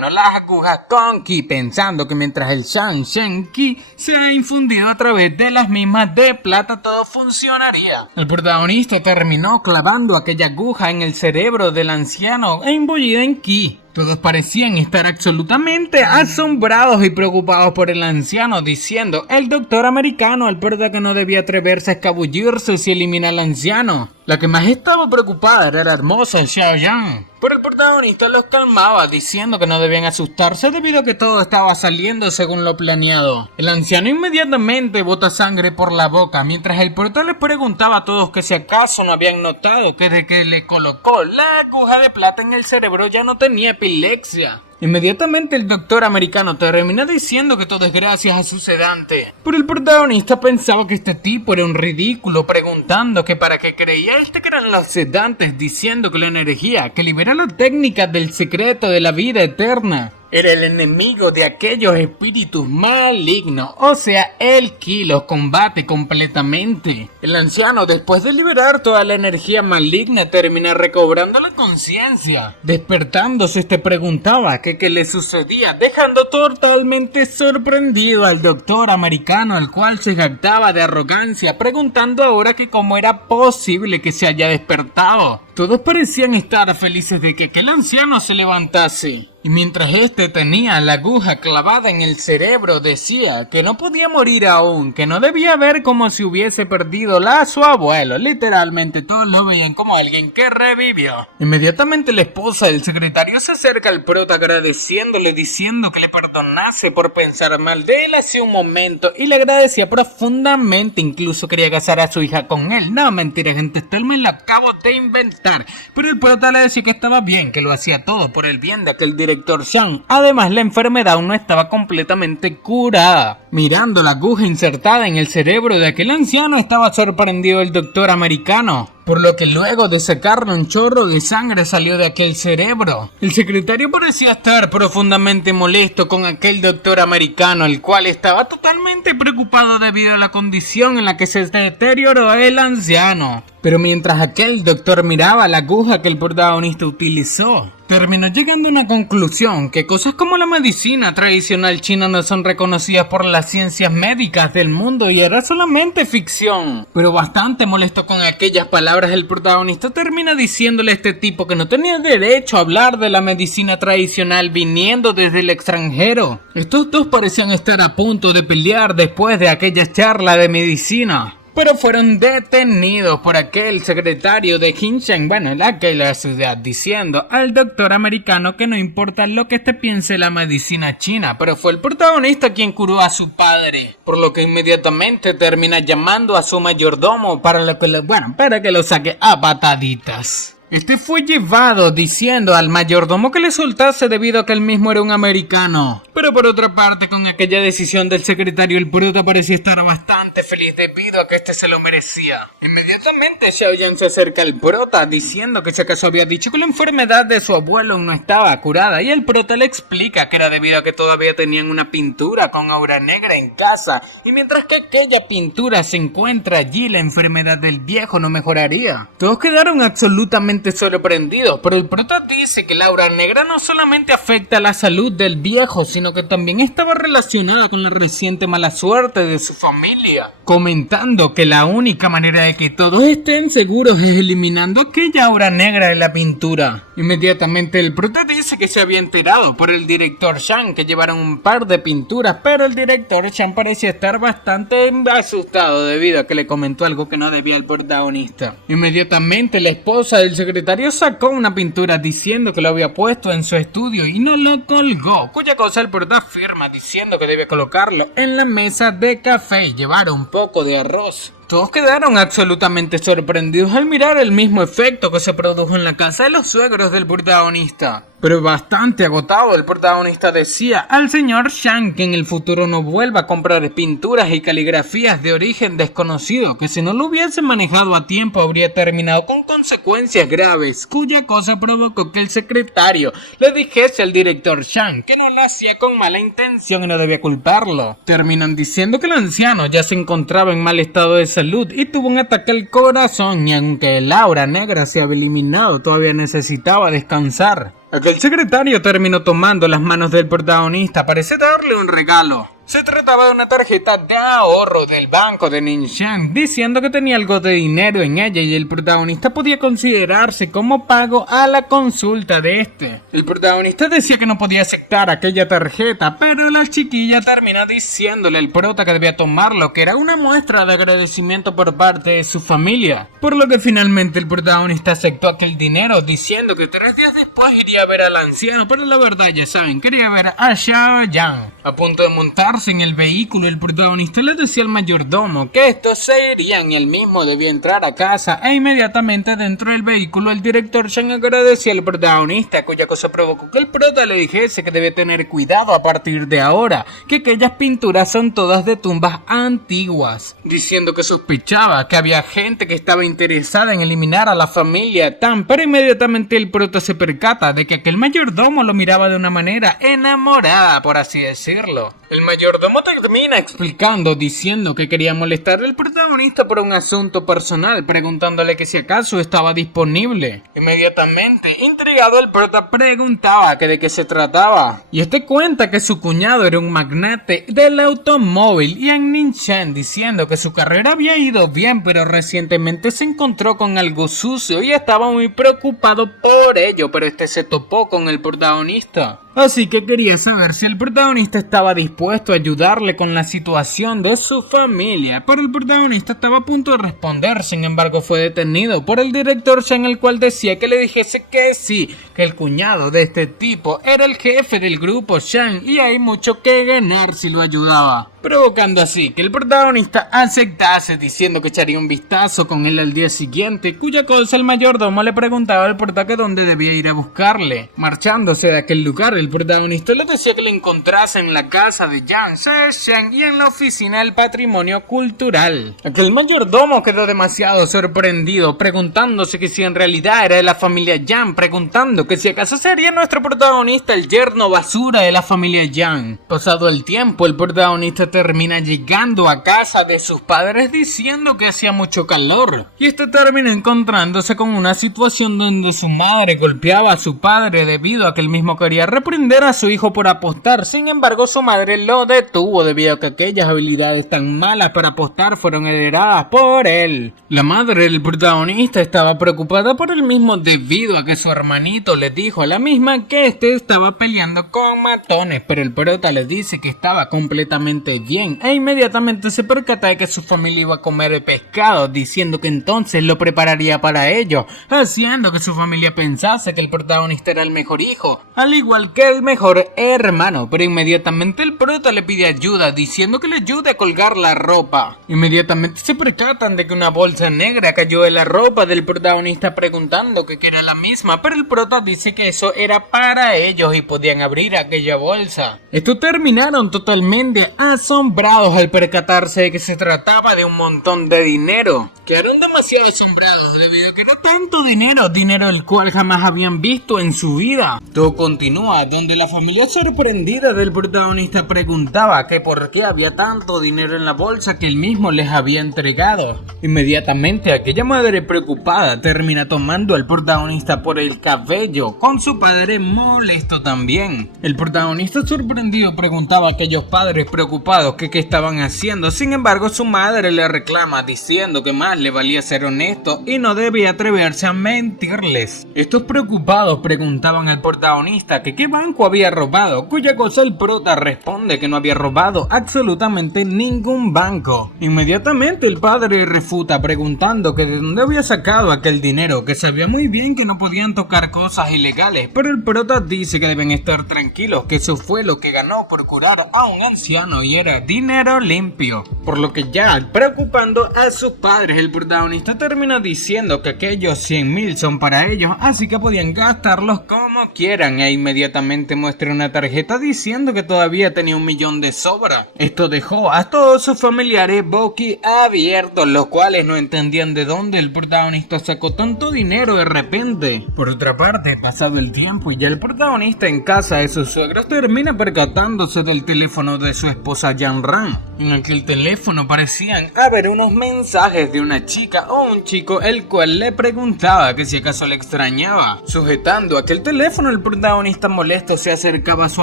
las agujas con ki, pensando que mientras el Shan Shen Ki se ha infundido a través de las mismas de plata, todo funcionaría. El protagonista terminó clavando aquella aguja en el cerebro del anciano e imbuida en ki. Todos parecían estar absolutamente asombrados y preocupados por el anciano, diciendo el doctor americano al prota que no debía atreverse a escabullirse si elimina al anciano. La que más estaba preocupada era la hermosa Xiaoyan, pero el protagonista los calmaba, diciendo que no debían asustarse debido a que todo estaba saliendo según lo planeado. El anciano inmediatamente bota sangre por la boca, mientras el prota les preguntaba a todos que si acaso no habían notado que desde que le colocó la aguja de plata en el cerebro ya no tenía epilepsia. Inmediatamente el doctor americano termina diciendo que todo es gracias a su sedante, pero el protagonista pensaba que este tipo era un ridículo, preguntando que para qué creía que eran los sedantes, diciendo que la energía que libera la técnica del secreto de la vida eterna era el enemigo de aquellos espíritus malignos, o sea, el ki los combate completamente. El anciano, después de liberar toda la energía maligna, termina recobrando la conciencia. Despertándose, preguntaba qué le sucedía, dejando totalmente sorprendido al doctor americano, al cual se jactaba de arrogancia, preguntando ahora que cómo era posible que se haya despertado. Todos parecían estar felices de que el anciano se levantase. Y mientras tenía la aguja clavada en el cerebro, decía que no podía morir aún, que no debía ver como si hubiese perdido a su abuelo. Literalmente todos lo veían como alguien que revivió. Inmediatamente la esposa del secretario se acerca al prota agradeciéndole, diciendo que le perdonase por pensar mal de él hace un momento, y le agradecía profundamente, incluso quería casar a su hija con él. No, mentira gente, esto me lo acabo de inventar. Pero el prota le decía que estaba bien, que lo hacía todo por el bien de aquel director Shang. Además, la enfermedad aún no estaba completamente curada. Mirando la aguja insertada en el cerebro de aquel anciano, estaba sorprendido el doctor americano, por lo que luego de sacarle un chorro de sangre salió de aquel cerebro. El secretario parecía estar profundamente molesto con aquel doctor americano, el cual estaba totalmente preocupado debido a la condición en la que se deterioró el anciano. Pero mientras aquel doctor miraba la aguja que el protagonista utilizó, terminó llegando a una conclusión, que cosas como la medicina tradicional china no son reconocidas por las ciencias médicas del mundo y era solamente ficción. Pero bastante molesto con aquellas palabras, el protagonista termina diciéndole a este tipo que no tenía derecho a hablar de la medicina tradicional viniendo desde el extranjero. Estos dos parecían estar a punto de pelear después de aquella charla de medicina, pero fueron detenidos por aquel secretario de Hinshen, la ciudad, diciendo al doctor americano que no importa lo que piense la medicina china, pero fue el protagonista quien curó a su padre, por lo que inmediatamente termina llamando a su mayordomo para que lo saque a pataditas. Fue llevado diciendo al mayordomo que le soltase debido a que él mismo era un americano. Pero por otra parte, con aquella decisión del secretario, el prota parecía estar bastante feliz debido a que se lo merecía. Inmediatamente Xiaoyan se acerca al prota diciendo que si acaso había dicho que la enfermedad de su abuelo no estaba curada, y el prota le explica que era debido a que todavía tenían una pintura con aura negra en casa, y mientras que aquella pintura se encuentra allí, la enfermedad del viejo no mejoraría. Todos quedaron absolutamente completamente sorprendidos, pero el prota dice que la aura negra no solamente afecta a la salud del viejo, sino que también estaba relacionada con la reciente mala suerte de su familia, comentando que la única manera de que todos estén seguros es eliminando aquella aura negra de la pintura. Inmediatamente el prota dice que se había enterado por el director Shang que llevaron un par de pinturas, pero el director Shang parecía estar bastante asustado debido a que le comentó algo que no debía al protagonista. Inmediatamente la esposa del secretario sacó una pintura diciendo que lo había puesto en su estudio y no lo colgó, cuya cosa el prota afirma diciendo que debe colocarlo en la mesa de café y llevar un poco de arroz. Todos quedaron absolutamente sorprendidos al mirar el mismo efecto que se produjo en la casa de los suegros del protagonista. Pero bastante agotado, el protagonista decía al señor Shang que en el futuro no vuelva a comprar pinturas y caligrafías de origen desconocido, que si no lo hubiese manejado a tiempo habría terminado con consecuencias graves, cuya cosa provocó que el secretario le dijese al director Shang que no lo hacía con mala intención y no debía culparlo. Terminan diciendo que el anciano ya se encontraba en mal estado de salud y tuvo un ataque al corazón, y aunque el aura negra se había eliminado, todavía necesitaba descansar. Aquel secretario terminó tomando las manos del protagonista, parece darle un regalo. Se trataba de una tarjeta de ahorro del banco de Ningxiang, diciendo que tenía algo de dinero en ella y el protagonista podía considerarse como pago a la consulta de este. El protagonista decía que no podía aceptar aquella tarjeta, pero la chiquilla terminó diciéndole al prota que debía tomarlo, que era una muestra de agradecimiento por parte de su familia. Por lo que finalmente el protagonista aceptó aquel dinero, diciendo que 3 días después iría a ver al anciano, pero la verdad ya saben, quería ver a Xiao Yang. A punto de montarse en el vehículo, el protagonista le decía al mayordomo que estos se irían y él mismo debía entrar a casa, e inmediatamente dentro del vehículo el director Shang agradecía al protagonista, cuya cosa provocó que el prota le dijese que debía tener cuidado a partir de ahora, que aquellas pinturas son todas de tumbas antiguas, diciendo que sospechaba que había gente que estaba interesada en eliminar a la familia Tan, pero inmediatamente el prota se percata de que aquel mayordomo lo miraba de una manera enamorada, por así decirlo. El mayordomo termina explicando, diciendo que quería molestar al protagonista por un asunto personal, preguntándole que si acaso estaba disponible. Inmediatamente, intrigado, el prota preguntaba que de qué se trataba, y este cuenta que su cuñado era un magnate del automóvil y en Ningxiang, diciendo que su carrera había ido bien, pero recientemente se encontró con algo sucio y estaba muy preocupado por ello, pero este se topó con el protagonista. Así que quería saber si el protagonista estaba dispuesto a ayudarle con la situación de su familia, pero el protagonista estaba a punto de responder, sin embargo fue detenido por el director Shang, el cual decía que le dijese que sí, que el cuñado de este tipo era el jefe del grupo Shang y hay mucho que ganar si lo ayudaba, provocando así que el protagonista aceptase, diciendo que echaría un vistazo con él al día siguiente, cuya cosa el mayordomo le preguntaba al prota que dónde debía ir a buscarle. Marchándose de aquel lugar, el protagonista le decía que le encontrase en la casa de Yang Sheng y en la oficina del patrimonio cultural. Aquel mayordomo quedó demasiado sorprendido, preguntándose que si en realidad era de la familia Yang, preguntando que si acaso sería nuestro protagonista el yerno basura de la familia Yang. Pasado el tiempo, el protagonista termina llegando a casa de sus padres diciendo que hacía mucho calor, y este termina encontrándose con una situación donde su madre golpeaba a su padre debido a que él mismo quería reprender a su hijo por apostar. Sin embargo, su madre lo detuvo debido a que aquellas habilidades tan malas para apostar fueron heredadas por él. La madre del protagonista estaba preocupada por él mismo debido a que su hermanito le dijo a la misma que este estaba peleando con matones, pero el prota le dice que estaba completamente bien e inmediatamente se percata de que su familia iba a comer pescado, diciendo que entonces lo prepararía para ello, haciendo que su familia pensase que el protagonista era el mejor hijo, al igual que el mejor hermano, pero inmediatamente el prota le pide ayuda, diciendo que le ayude a colgar la ropa. Inmediatamente se percatan de que una bolsa negra cayó de la ropa del protagonista, preguntando que era la misma, pero el prota dice que eso era para ellos y podían abrir aquella bolsa. Estos terminaron totalmente asombrados asombrados al percatarse de que se trataba de un montón de dinero. Quedaron demasiado asombrados debido a que era tanto dinero el cual jamás habían visto en su vida. Todo continúa donde la familia sorprendida del protagonista preguntaba que por qué había tanto dinero en la bolsa que él mismo les había entregado. Inmediatamente aquella madre preocupada termina tomando al protagonista por el cabello, con su padre molesto también. El protagonista sorprendido preguntaba a aquellos padres preocupados que qué estaban haciendo. Sin embargo, su madre le reclama diciendo que más le valía ser honesto y no debía atreverse a mentirles. Estos preocupados preguntaban al protagonista que qué banco había robado, cuya cosa el prota responde que no había robado absolutamente ningún banco. Inmediatamente el padre refuta preguntando que de dónde había sacado aquel dinero, que sabía muy bien que no podían tocar cosas ilegales, pero el prota dice que deben estar tranquilos, que eso fue lo que ganó por curar a un anciano y era dinero limpio. Por lo que ya preocupando a sus padres, el protagonista termina diciendo que aquellos 100.000 son para ellos, así que podían gastarlos como quieran, e inmediatamente muestra una tarjeta diciendo que todavía tenía 1.000.000 de sobra. Esto dejó a todos sus familiares boquiabiertos, los cuales no entendían de dónde el protagonista sacó tanto dinero de repente. Por otra parte, pasado el tiempo y ya el protagonista en casa de sus suegros termina percatándose del teléfono de su esposa Jan-Ran. En aquel teléfono parecían haber unos mensajes de una chica o un chico el cual le preguntaba que si acaso le extrañaba. Sujetando aquel teléfono, el protagonista molesto se acercaba a su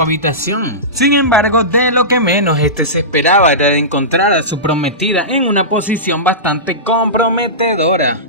habitación. Sin embargo, de lo que menos se esperaba era de encontrar a su prometida en una posición bastante comprometedora.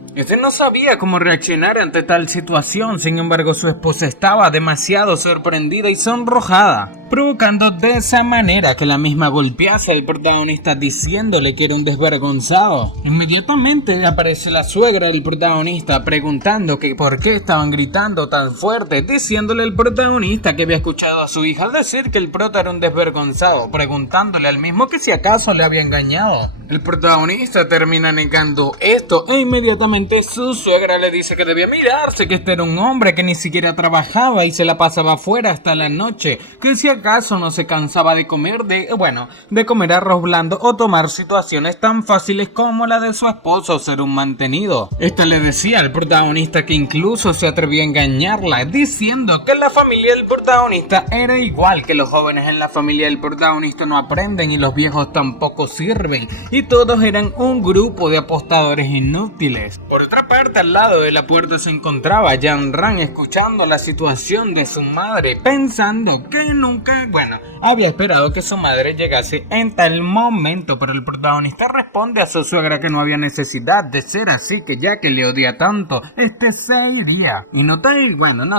No sabía cómo reaccionar ante tal situación, sin embargo su esposa estaba demasiado sorprendida y sonrojada, provocando de esa manera que la misma golpease al protagonista diciéndole que era un desvergonzado. Inmediatamente aparece la suegra del protagonista preguntando que por qué estaban gritando tan fuerte, diciéndole al protagonista que había escuchado a su hija decir que el prota era un desvergonzado, preguntándole al mismo que si acaso le había engañado. El protagonista termina negando esto e inmediatamente su suegra le dice que debía mirarse, que este era un hombre que ni siquiera trabajaba y se la pasaba afuera hasta la noche, que si acaso no se cansaba de comer de comer arroz blando o tomar situaciones tan fáciles como la de su esposo ser un mantenido. Esta le decía al protagonista que incluso se atrevió a engañarla, diciendo que la familia del protagonista era igual, que los jóvenes en la familia del protagonista no aprenden y los viejos tampoco sirven, y todos eran un grupo de apostadores inútiles. Por otra parte, al lado de la puerta se encontraba Jan-Ran escuchando la situación de su madre, pensando que nunca, había esperado que su madre llegase en tal momento, pero el protagonista responde a su suegra que no había necesidad de ser así, que ya que le odia tanto, se iría. Y no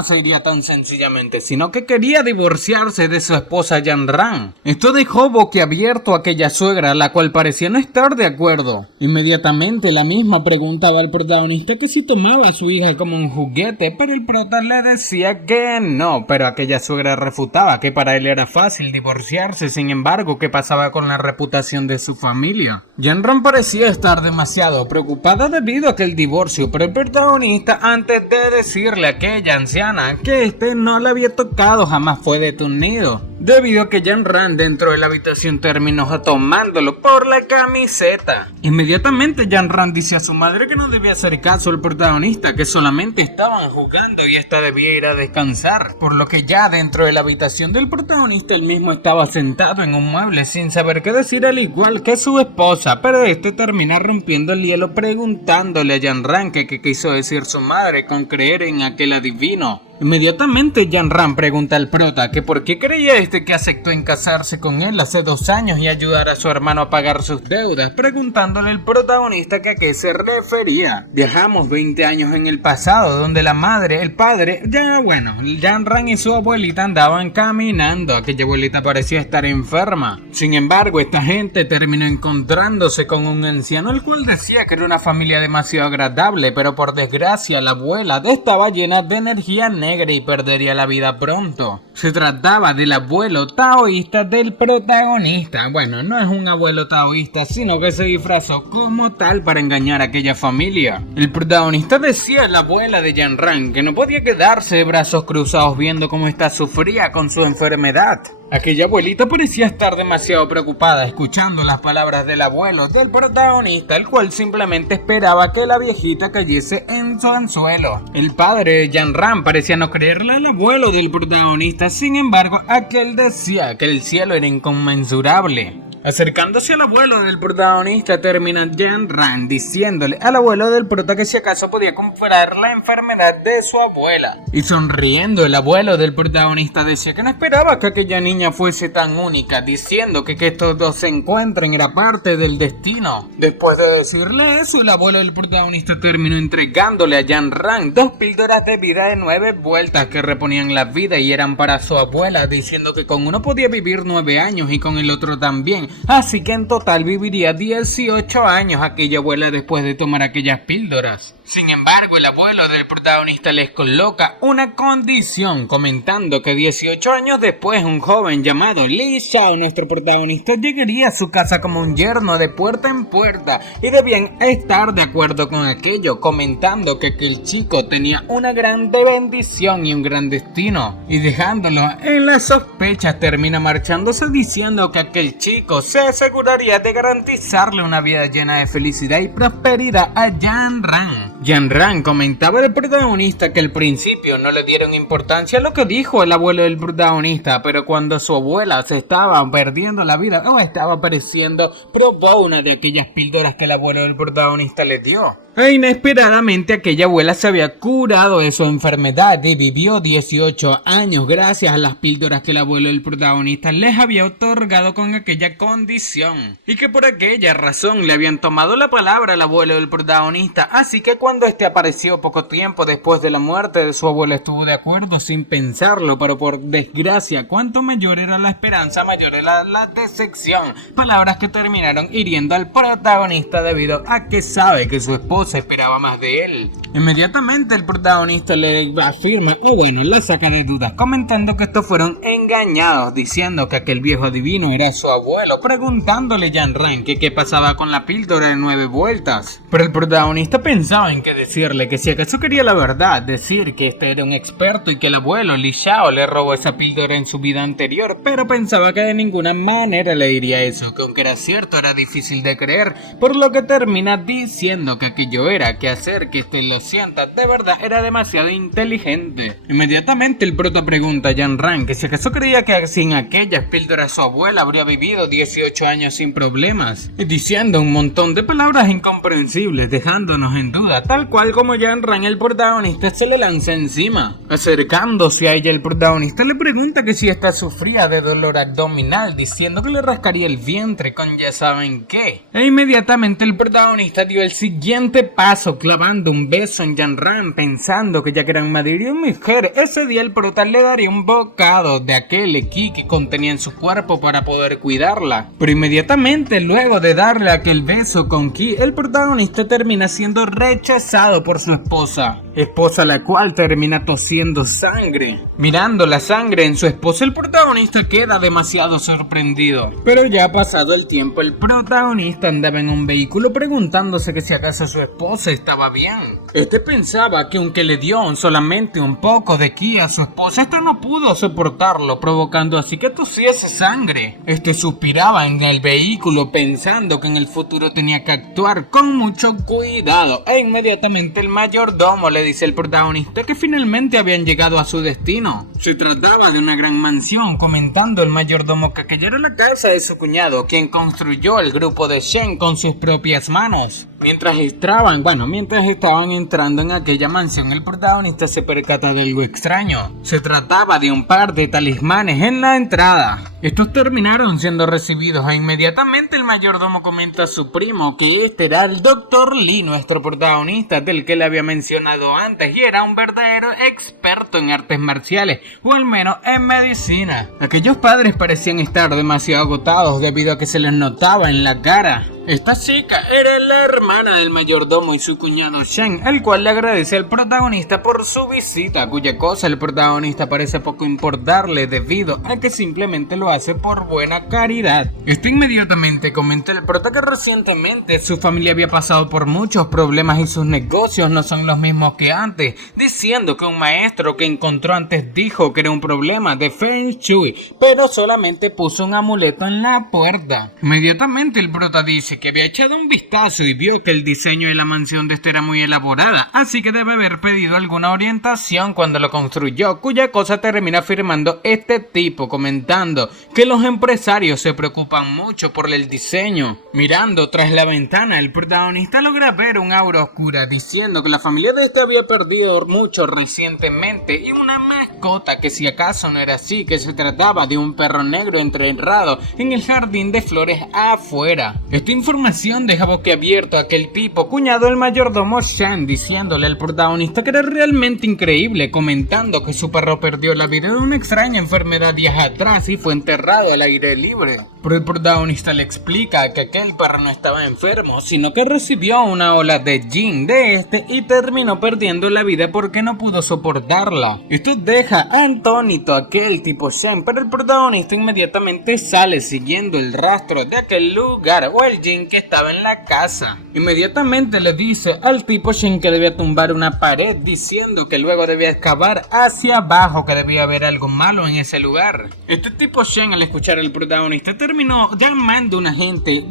se iría tan sencillamente, sino que quería divorciarse de su esposa Jan-Ran. Esto dejó boquiabierto a aquella suegra, la cual parecía no estar de acuerdo. Inmediatamente la misma preguntaba al protagonista que si tomaba a su hija como un juguete, pero el prota le decía que no, pero aquella suegra refutaba que para él era fácil divorciarse. Sin embargo, ¿qué pasaba con la reputación de su familia? Jan-Ran parecía estar demasiado preocupada debido a aquel divorcio, pero el protagonista, antes de decirle a aquella anciana que no le había tocado, jamás fue detenido, debido a que Jan-Ran dentro de la habitación terminó tomándolo por la camiseta. Inmediatamente Jan-Ran dice a su madre que no debía hacer caso al protagonista, que solamente estaban jugando y esta debía ir a descansar, por lo que ya dentro de la habitación del protagonista él mismo estaba sentado en un mueble sin saber qué decir, al igual que su esposa, pero termina rompiendo el hielo preguntándole a Jan-Ran qué quiso decir su madre con creer en aquel adivino. Inmediatamente Jan-Ran pregunta al prota que por qué creía que aceptó en casarse con él hace 2 años y ayudar a su hermano a pagar sus deudas, preguntándole al protagonista que a qué se refería. Viajamos 20 años en el pasado, donde la madre, el padre, Jan-Ran y su abuelita andaban caminando. Aquella abuelita parecía estar enferma. Sin embargo, esta gente terminó encontrándose con un anciano, el cual decía que era una familia demasiado agradable, pero por desgracia la abuela estaba llena de energía negra y perdería la vida pronto. Se trataba del abuelo taoísta del protagonista. No es un abuelo taoísta, sino que se disfrazó como tal para engañar a aquella familia. El protagonista decía a la abuela de Jan-Ran que no podía quedarse de brazos cruzados viendo cómo ésta sufría con su enfermedad. Aquella abuelita parecía estar demasiado preocupada escuchando las palabras del abuelo del protagonista, el cual simplemente esperaba que la viejita cayese en su anzuelo. El padre de Jan-Ran parecía no creerle al abuelo del protagonista, sin embargo, aquel decía que el cielo era inconmensurable. Acercándose al abuelo del protagonista, termina Jan-Ran diciéndole al abuelo del prota que si acaso podía curar la enfermedad de su abuela. Y sonriendo, el abuelo del protagonista decía que no esperaba que aquella niña fuese tan única, diciendo que estos dos se encuentren era parte del destino. Después de decirle eso, el abuelo del protagonista terminó entregándole a Jan-Ran 2 píldoras de vida de 9 vueltas que reponían la vida y eran para su abuela, diciendo que con uno podía vivir 9 años y con el otro también. Así que en total viviría 18 años aquella abuela después de tomar aquellas píldoras. Sin embargo, el abuelo del protagonista les coloca una condición, comentando que 18 años después un joven llamado Lee Xiao, nuestro protagonista, llegaría a su casa como un yerno de puerta en puerta y debían estar de acuerdo con aquello, comentando que aquel chico tenía una gran bendición y un gran destino, y dejándolo en las sospechas termina marchándose diciendo que aquel chico se aseguraría de garantizarle una vida llena de felicidad y prosperidad a Jan-Ran. Jan-Ran comentaba al protagonista que al principio no le dieron importancia a lo que dijo el abuelo del protagonista, pero cuando su abuela se estaba perdiendo la vida o estaba apareciendo, probó una de aquellas píldoras que el abuelo del protagonista le dio. E inesperadamente aquella abuela se había curado de su enfermedad y vivió 18 años gracias a las píldoras que el abuelo del protagonista les había otorgado con aquella condición, y que por aquella razón le habían tomado la palabra al abuelo del protagonista, así que cuando este apareció poco tiempo después de la muerte de su abuelo estuvo de acuerdo sin pensarlo, pero por desgracia cuanto mayor era la esperanza mayor era la decepción, palabras que terminaron hiriendo al protagonista debido a que sabe que su esposa esperaba más de él. Inmediatamente el protagonista le afirma, la saca de dudas, comentando que estos fueron engañados, diciendo que aquel viejo adivino era su abuelo, preguntándole a Jan-Ran que qué pasaba con la píldora de 9 vueltas. Pero el protagonista pensaba en qué decirle, que si acaso quería la verdad, decir que este era un experto y que el abuelo Lee Xiao le robó esa píldora en su vida anterior, pero pensaba que de ninguna manera le diría eso, que aunque era cierto era difícil de creer, por lo que termina diciendo que aquello era que hacer que este lo sienta de verdad era demasiado inteligente. Inmediatamente el prota pregunta a Jan-Ran que si acaso creía que sin aquellas píldoras su abuela habría vivido 18 años sin problemas, y diciendo un montón de palabras incomprensibles, dejándonos en duda, tal cual como Jan-Ran, el protagonista se le lanza encima. Acercándose a ella, el protagonista le pregunta que si esta sufría de dolor abdominal, diciendo que le rascaría el vientre con ya saben qué. E inmediatamente el protagonista dio el siguiente paso, clavando un beso en Jan-Ran, pensando que ya que eran marido y mujer, ese día el prota le daría un bocado de aquel ki que contenía en su cuerpo para poder cuidarla. Pero inmediatamente luego de darle aquel beso con ki, el protagonista termina siendo rechazado por su esposa, la cual termina tosiendo sangre. Mirando la sangre en su esposa, el protagonista queda demasiado sorprendido. Pero ya ha pasado el tiempo, el protagonista andaba en un vehículo preguntándose que si acaso su esposa estaba bien. Este pensaba que aunque le dio solamente un poco de ki a su esposa, esta no pudo soportarlo, provocando así que tosiese sangre. Este suspiraba en el vehículo pensando que en el futuro tenía que actuar con mucho cuidado, e inmediatamente el mayordomo le dice al protagonista que finalmente habían llegado a su destino. Se trataba de una gran mansión, comentando el mayordomo que aquella era la casa de su cuñado, quien construyó el grupo de Shen con sus propias manos. Mientras estaban entrando en aquella mansión, el protagonista se percata de algo extraño. Se trataba de un par de talismanes en la entrada. Estos terminaron siendo recibidos e inmediatamente el mayordomo comenta a su primo que este era el Dr. Lee, nuestro protagonista, del que le había mencionado antes, y era un verdadero experto en artes marciales, o al menos en medicina. Aquellos padres parecían estar demasiado agotados debido a que se les notaba en la cara Esta chica era la hermana del mayordomo y su cuñado Shen, el cual le agradece al protagonista por su visita, cuya cosa el protagonista parece poco importarle debido a que simplemente lo hace por buena caridad. Esto inmediatamente comenta el prota que recientemente su familia había pasado por muchos problemas y sus negocios no son los mismos que antes, diciendo que un maestro que encontró antes dijo que era un problema de Feng Shui, pero solamente puso un amuleto en la puerta. Inmediatamente el prota dice que había echado un vistazo y vio que el diseño de la mansión de este era muy elaborada, así que debe haber pedido alguna orientación cuando lo construyó, cuya cosa termina afirmando este tipo, comentando que los empresarios se preocupan mucho por el diseño. Mirando tras la ventana, el protagonista logra ver un aura oscura, diciendo que la familia de este había perdido mucho recientemente y una mascota, que si acaso no era así, que se trataba de un perro negro enterrado en el jardín de flores afuera. Esta información deja boquiabierto a aquel tipo, cuñado del mayordomo Shen, diciéndole al protagonista que era realmente increíble, comentando que su perro perdió la vida de una extraña enfermedad días atrás y fue enterrado al aire libre. Pero el protagonista le explica que aquel perro no estaba enfermo, sino que recibió una ola de Jin de este y terminó perdiendo la vida porque no pudo soportarla. Esto deja atónito a aquel tipo Shen, pero el protagonista inmediatamente sale siguiendo el rastro de aquel lugar o el Jin que estaba en la casa. Inmediatamente le dice al tipo Shen que debía tumbar una pared, diciendo que luego debía excavar hacia abajo, que debía haber algo malo en ese lugar. Este tipo Shen, al escuchar al protagonista, terminó llamando a una gente,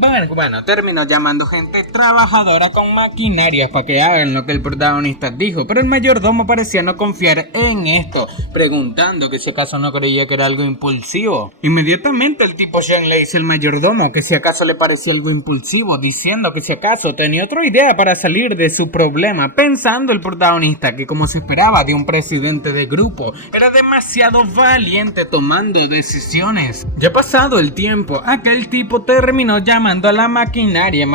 terminó llamando gente trabajadora con maquinarias para que hagan lo que el protagonista dijo, pero el mayordomo parecía no confiar en esto, preguntando que si acaso no creía que era algo impulsivo. Inmediatamente el tipo Shen le dice al mayordomo que si acaso le parecía algo impulsivo, diciendo que si acaso tenía otra idea para salir de su problema, pensando el protagonista que, como se esperaba de un presidente de grupo, era demasiado valiente tomando decisiones. Ya pasado el tiempo, aquel tipo terminó llamando a la maquinaria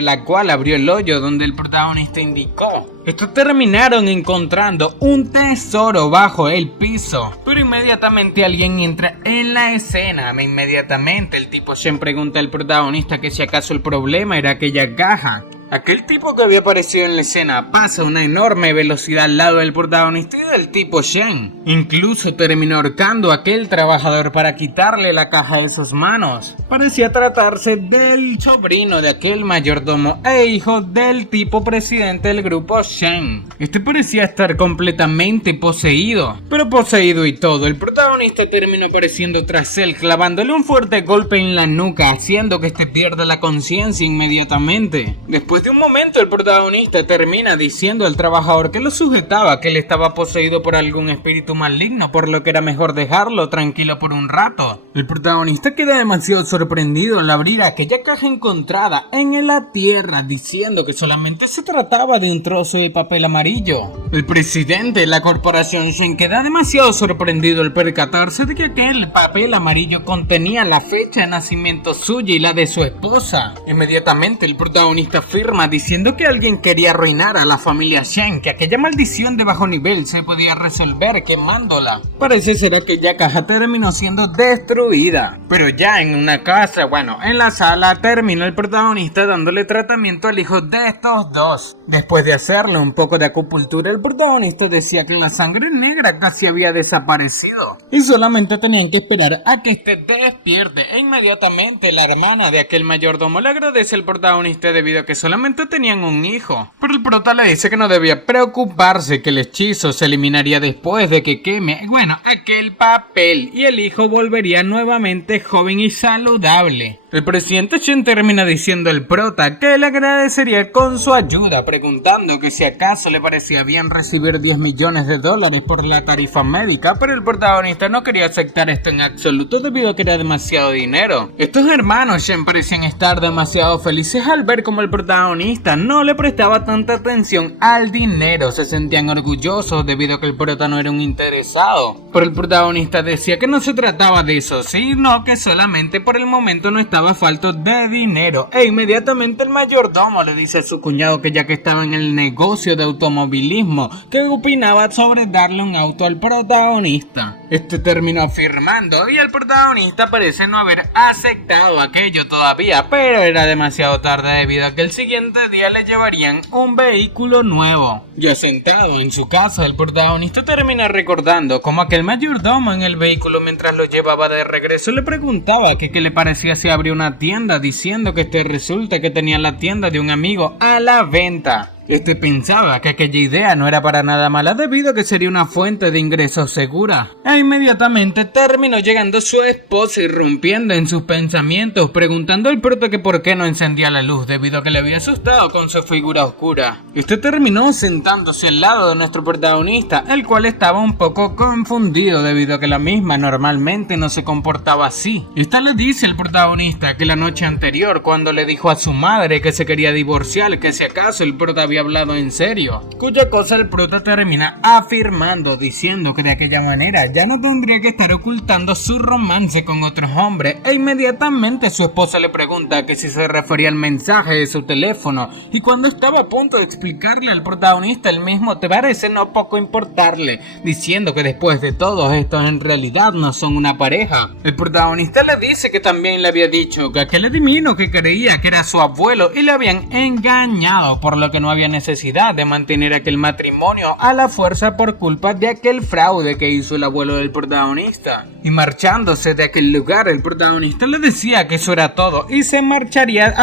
la cual abrió el hoyo donde el protagonista indicó. Estos terminaron encontrando un tesoro bajo el piso, pero inmediatamente alguien entra en la escena. Inmediatamente el tipo Shen pregunta al protagonista que si acaso el problema era aquella caja. Aquel tipo que había aparecido en la escena pasa a una enorme velocidad al lado del protagonista y del tipo Shen. Incluso terminó ahorcando a aquel trabajador para quitarle la caja de sus manos. Parecía tratarse del sobrino de aquel mayordomo e hijo del tipo presidente del grupo Shen. Este parecía estar completamente poseído, pero poseído y todo, el protagonista terminó apareciendo tras él, clavándole un fuerte golpe en la nuca, haciendo que este pierda la conciencia inmediatamente. Después de un momento, el protagonista termina diciendo al trabajador que lo sujetaba que él estaba poseído por algún espíritu maligno, por lo que era mejor dejarlo tranquilo por un rato. El protagonista queda demasiado sorprendido al abrir aquella caja encontrada en la tierra, diciendo que solamente se trataba de un trozo de papel amarillo. El presidente de la corporación Shen queda demasiado sorprendido al percatarse de que aquel papel amarillo contenía la fecha de nacimiento suya y la de su esposa. Inmediatamente el protagonista afirma diciendo que alguien quería arruinar a la familia Shen, que aquella maldición de bajo nivel se podía resolver quemándola. Parece ser que aquella caja terminó siendo destruida, pero ya en una casa, en la sala, terminó el protagonista dándole tratamiento al hijo de estos dos. Después de hacerle un poco de acupuntura, el protagonista decía que la sangre negra casi había desaparecido y solamente tenían que esperar a que este despierte. E inmediatamente la hermana de aquel mayordomo le agradece al protagonista debido a que solamente tenían un hijo, pero el prota le dice que no debía preocuparse, que el hechizo se eliminaría después de que queme aquel papel y el hijo volvería nuevamente joven y saludable. El presidente Shen termina diciendo al prota que le agradecería con su ayuda, preguntando que si acaso le parecía bien recibir 10 millones de dólares por la tarifa médica, pero el protagonista no quería aceptar esto en absoluto debido a que era demasiado dinero. Estos hermanos Shen parecían estar demasiado felices al ver como el protagonista no le prestaba tanta atención al dinero, se sentían orgullosos debido a que el prota no era un interesado, pero el protagonista decía que no se trataba de eso, sino que solamente por el momento no estaba estaba falto de dinero e inmediatamente el mayordomo le dice a su cuñado que ya que estaba en el negocio de automovilismo, que opinaba sobre darle un auto al protagonista. Este terminó firmando y el protagonista parece no haber aceptado aquello todavía, pero era demasiado tarde debido a que el siguiente día le llevarían un vehículo nuevo. Ya sentado en su casa, el protagonista termina recordando cómo aquel mayordomo en el vehículo mientras lo llevaba de regreso le preguntaba que qué le parecía si abría una tienda, diciendo que resulta que tenía la tienda de un amigo a la venta. Este pensaba que aquella idea no era para nada mala debido a que sería una fuente de ingresos segura. E inmediatamente terminó llegando su esposa irrumpiendo en sus pensamientos, preguntando al prota que por qué no encendía la luz debido a que le había asustado con su figura oscura. Este terminó sentándose al lado de nuestro protagonista, el cual estaba un poco confundido debido a que la misma normalmente no se comportaba así. Esta le dice al protagonista que la noche anterior, cuando le dijo a su madre que se quería divorciar, que si acaso el prota había hablado en serio, cuya cosa el prota termina afirmando, diciendo que de aquella manera ya no tendría que estar ocultando su romance con otros hombres, e inmediatamente su esposa le pregunta que si se refería al mensaje de su teléfono, y cuando estaba a punto de explicarle al protagonista el mismo te parece no poco importarle, diciendo que después de todo estos en realidad no son una pareja. El protagonista le dice que también le había dicho que aquel adivino que creía que era su abuelo y le habían engañado, por lo que no había necesidad de mantener aquel matrimonio a la fuerza por culpa de aquel fraude que hizo el abuelo del protagonista. Y marchándose de aquel lugar, el protagonista le decía que eso era todo y se marcharía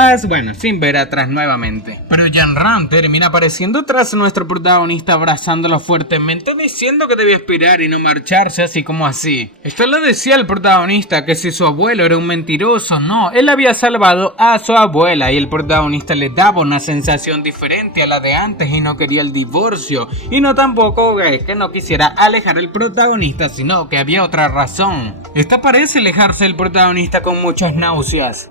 sin ver atrás nuevamente. Pero Jan-Ran termina apareciendo tras nuestro protagonista abrazándolo fuertemente, diciendo que debía esperar y no marcharse así como así. Esto le decía al protagonista que si su abuelo era un mentiroso, no, él había salvado a su abuela, y el protagonista le daba una sensación diferente a la de antes y no quería el divorcio, y no tampoco es que no quisiera alejar al protagonista, sino que había otra razón. Esta parece alejarse del protagonista con muchas náuseas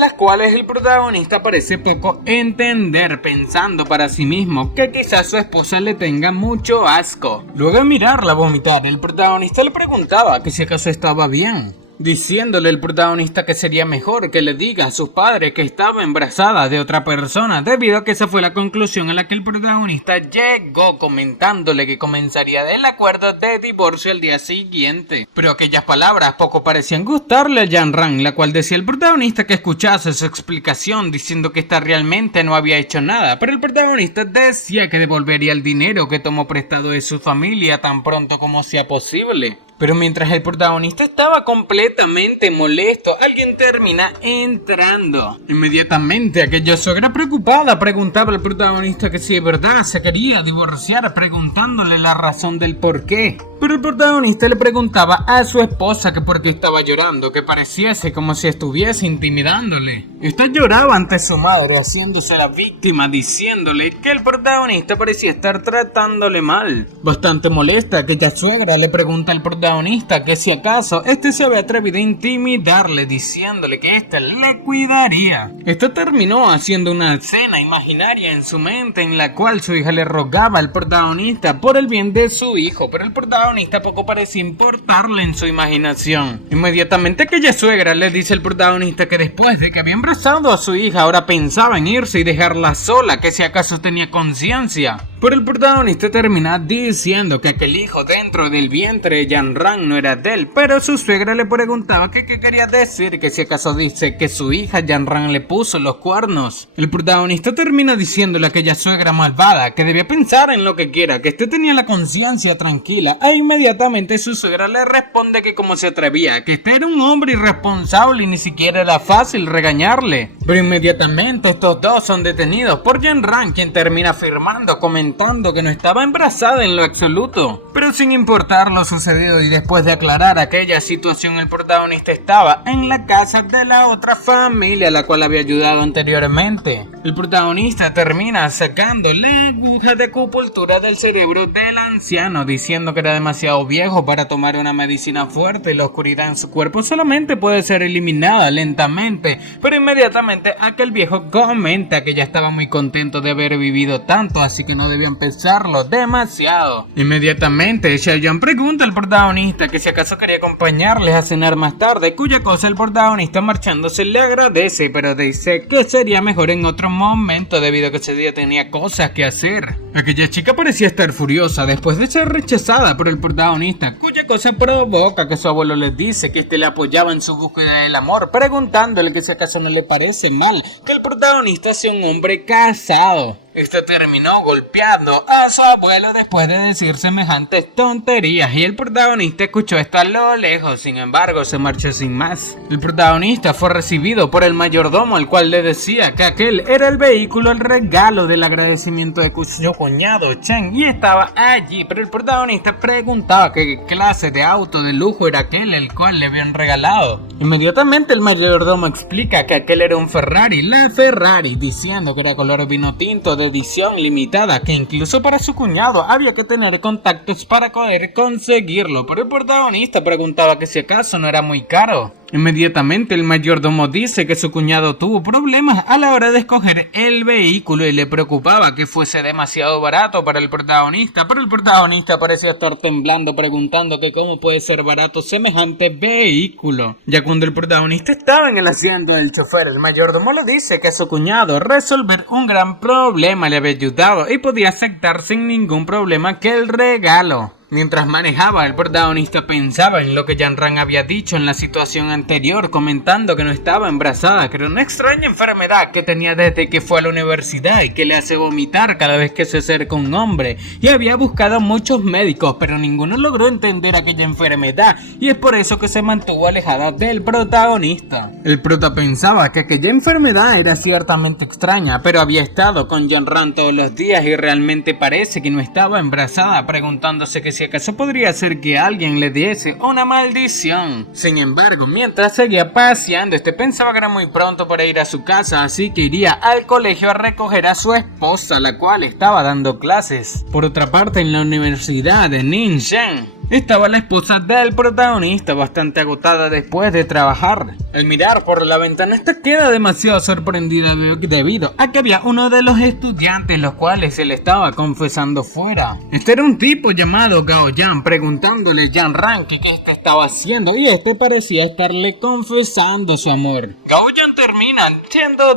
las cuales el protagonista parece poco entender, pensando para sí mismo que quizás su esposa le tenga mucho asco. Luego de mirarla vomitar, el protagonista le preguntaba que si acaso estaba bien, diciéndole el protagonista que sería mejor que le diga a sus padres que estaba embarazada de otra persona, debido a que esa fue la conclusión a la que el protagonista llegó, comentándole que comenzaría el acuerdo de divorcio al día siguiente. Pero aquellas palabras poco parecían gustarle a Jan-Ran, la cual decía el protagonista que escuchase su explicación, diciendo que esta realmente no había hecho nada, pero el protagonista decía que devolvería el dinero que tomó prestado de su familia tan pronto como sea posible. Pero mientras el protagonista estaba completamente molesto, alguien termina entrando. Inmediatamente aquella suegra preocupada preguntaba al protagonista que si de verdad se quería divorciar, preguntándole la razón del por qué. Pero el protagonista le preguntaba a su esposa que por qué estaba llorando, que pareciese como si estuviese intimidándole. Esta lloraba ante su madre, haciéndose la víctima, diciéndole que el protagonista parecía estar tratándole mal. Bastante molesta, aquella suegra le pregunta al protagonista que si acaso este se había atrevido a intimidarle, diciéndole que este le cuidaría. Esta terminó haciendo una escena imaginaria en su mente en la cual su hija le rogaba al protagonista por el bien de su hijo, pero el protagonista poco parecía importarle en su imaginación. Inmediatamente aquella suegra le dice al protagonista que después de que había abrazado a su hija ahora pensaba en irse y dejarla sola, que si acaso tenía conciencia. Pero el protagonista termina diciendo que aquel hijo dentro del vientre de Jan-Ran no era de él, pero su suegra le preguntaba que qué quería decir, que si acaso dice que su hija Jan-Ran le puso los cuernos. El protagonista termina diciéndole a aquella suegra malvada que debía pensar en lo que quiera, que este tenía la conciencia tranquila, e inmediatamente su suegra le responde que como se atrevía, que este era un hombre irresponsable y ni siquiera era fácil regañarle. Pero inmediatamente estos dos son detenidos por Jan-Ran, quien termina afirmando, comentando que no estaba embarazada en lo absoluto. Pero sin importar lo sucedido y después de aclarar aquella situación, el protagonista estaba en la casa de la otra familia a la cual había ayudado anteriormente. El protagonista termina sacando la aguja de acupuntura del cerebro del anciano, diciendo que era demasiado viejo para tomar una medicina fuerte y la oscuridad en su cuerpo solamente puede ser eliminada lentamente. Pero inmediatamente aquel viejo comenta que ya estaba muy contento de haber vivido tanto, así que no debían pesarlo demasiado. Inmediatamente, Xiaoyan pregunta al protagonista que si acaso quería acompañarles a cenar más tarde, cuya cosa el protagonista marchándose le agradece, pero dice que sería mejor en otro momento debido a que ese día tenía cosas que hacer. Aquella chica parecía estar furiosa después de ser rechazada por el protagonista, cuya cosa provoca que su abuelo les dice que le apoyaba en su búsqueda del amor, preguntándole que si acaso no le parece mal que el protagonista sea un hombre casado. Este terminó golpeando a su abuelo después de decir semejantes tonterías y el protagonista escuchó esto a lo lejos, sin embargo se marchó sin más. El protagonista fue recibido por el mayordomo, el cual le decía que aquel era el vehículo, el regalo del agradecimiento de su cuñado Chen, y estaba allí, pero el protagonista preguntaba qué clase de auto de lujo era aquel el cual le habían regalado. Inmediatamente el mayordomo explica que aquel era un Ferrari, la Ferrari, diciendo que era color vino tinto de edición limitada, que incluso para su cuñado había que tener contactos para poder conseguirlo, pero el protagonista preguntaba que si acaso no era muy caro. Inmediatamente el mayordomo dice que su cuñado tuvo problemas a la hora de escoger el vehículo y le preocupaba que fuese demasiado barato para el protagonista, pero el protagonista parecía estar temblando preguntando que cómo puede ser barato semejante vehículo. Ya cuando el protagonista estaba en el asiento del chofer, el mayordomo le dice que a su cuñado resolver un gran problema le había ayudado y podía aceptar sin ningún problema que el regalo. Mientras manejaba, el protagonista pensaba en lo que Yanran había dicho en la situación anterior, comentando que no estaba embarazada, que era una extraña enfermedad que tenía desde que fue a la universidad y que le hace vomitar cada vez que se acerca un hombre, y había buscado a muchos médicos, pero ninguno logró entender aquella enfermedad, y es por eso que se mantuvo alejada del protagonista. El prota pensaba que aquella enfermedad era ciertamente extraña, pero había estado con Yanran todos los días y realmente parece que no estaba embarazada, preguntándose que si acaso podría ser que alguien le diese una maldición. Sin embargo, mientras seguía paseando, pensaba que era muy pronto para ir a su casa, así que iría al colegio a recoger a su esposa, la cual estaba dando clases. Por otra parte, en la universidad de Ningxing estaba la esposa del protagonista, bastante agotada después de trabajar. Al mirar por la ventana, esta queda demasiado sorprendida debido a que había uno de los estudiantes los cuales se le estaba confesando fuera. Este era un tipo llamado Gao Yan, preguntándole a Yanran qué estaba haciendo, y parecía estarle confesando su amor. Gao Yan termina siendo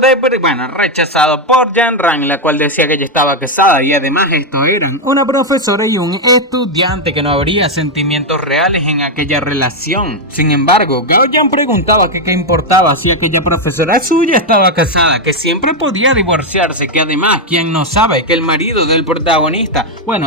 rechazado por Yanran, la cual decía que ella estaba casada, y además esto eran una profesora y un estudiante, que no habría sentimientos reales en aquella relación. Sin embargo, Gao Yan preguntaba que qué importaba si aquella profesora suya estaba casada, que siempre podía divorciarse, que además, ¿quién no sabe que el marido del protagonista,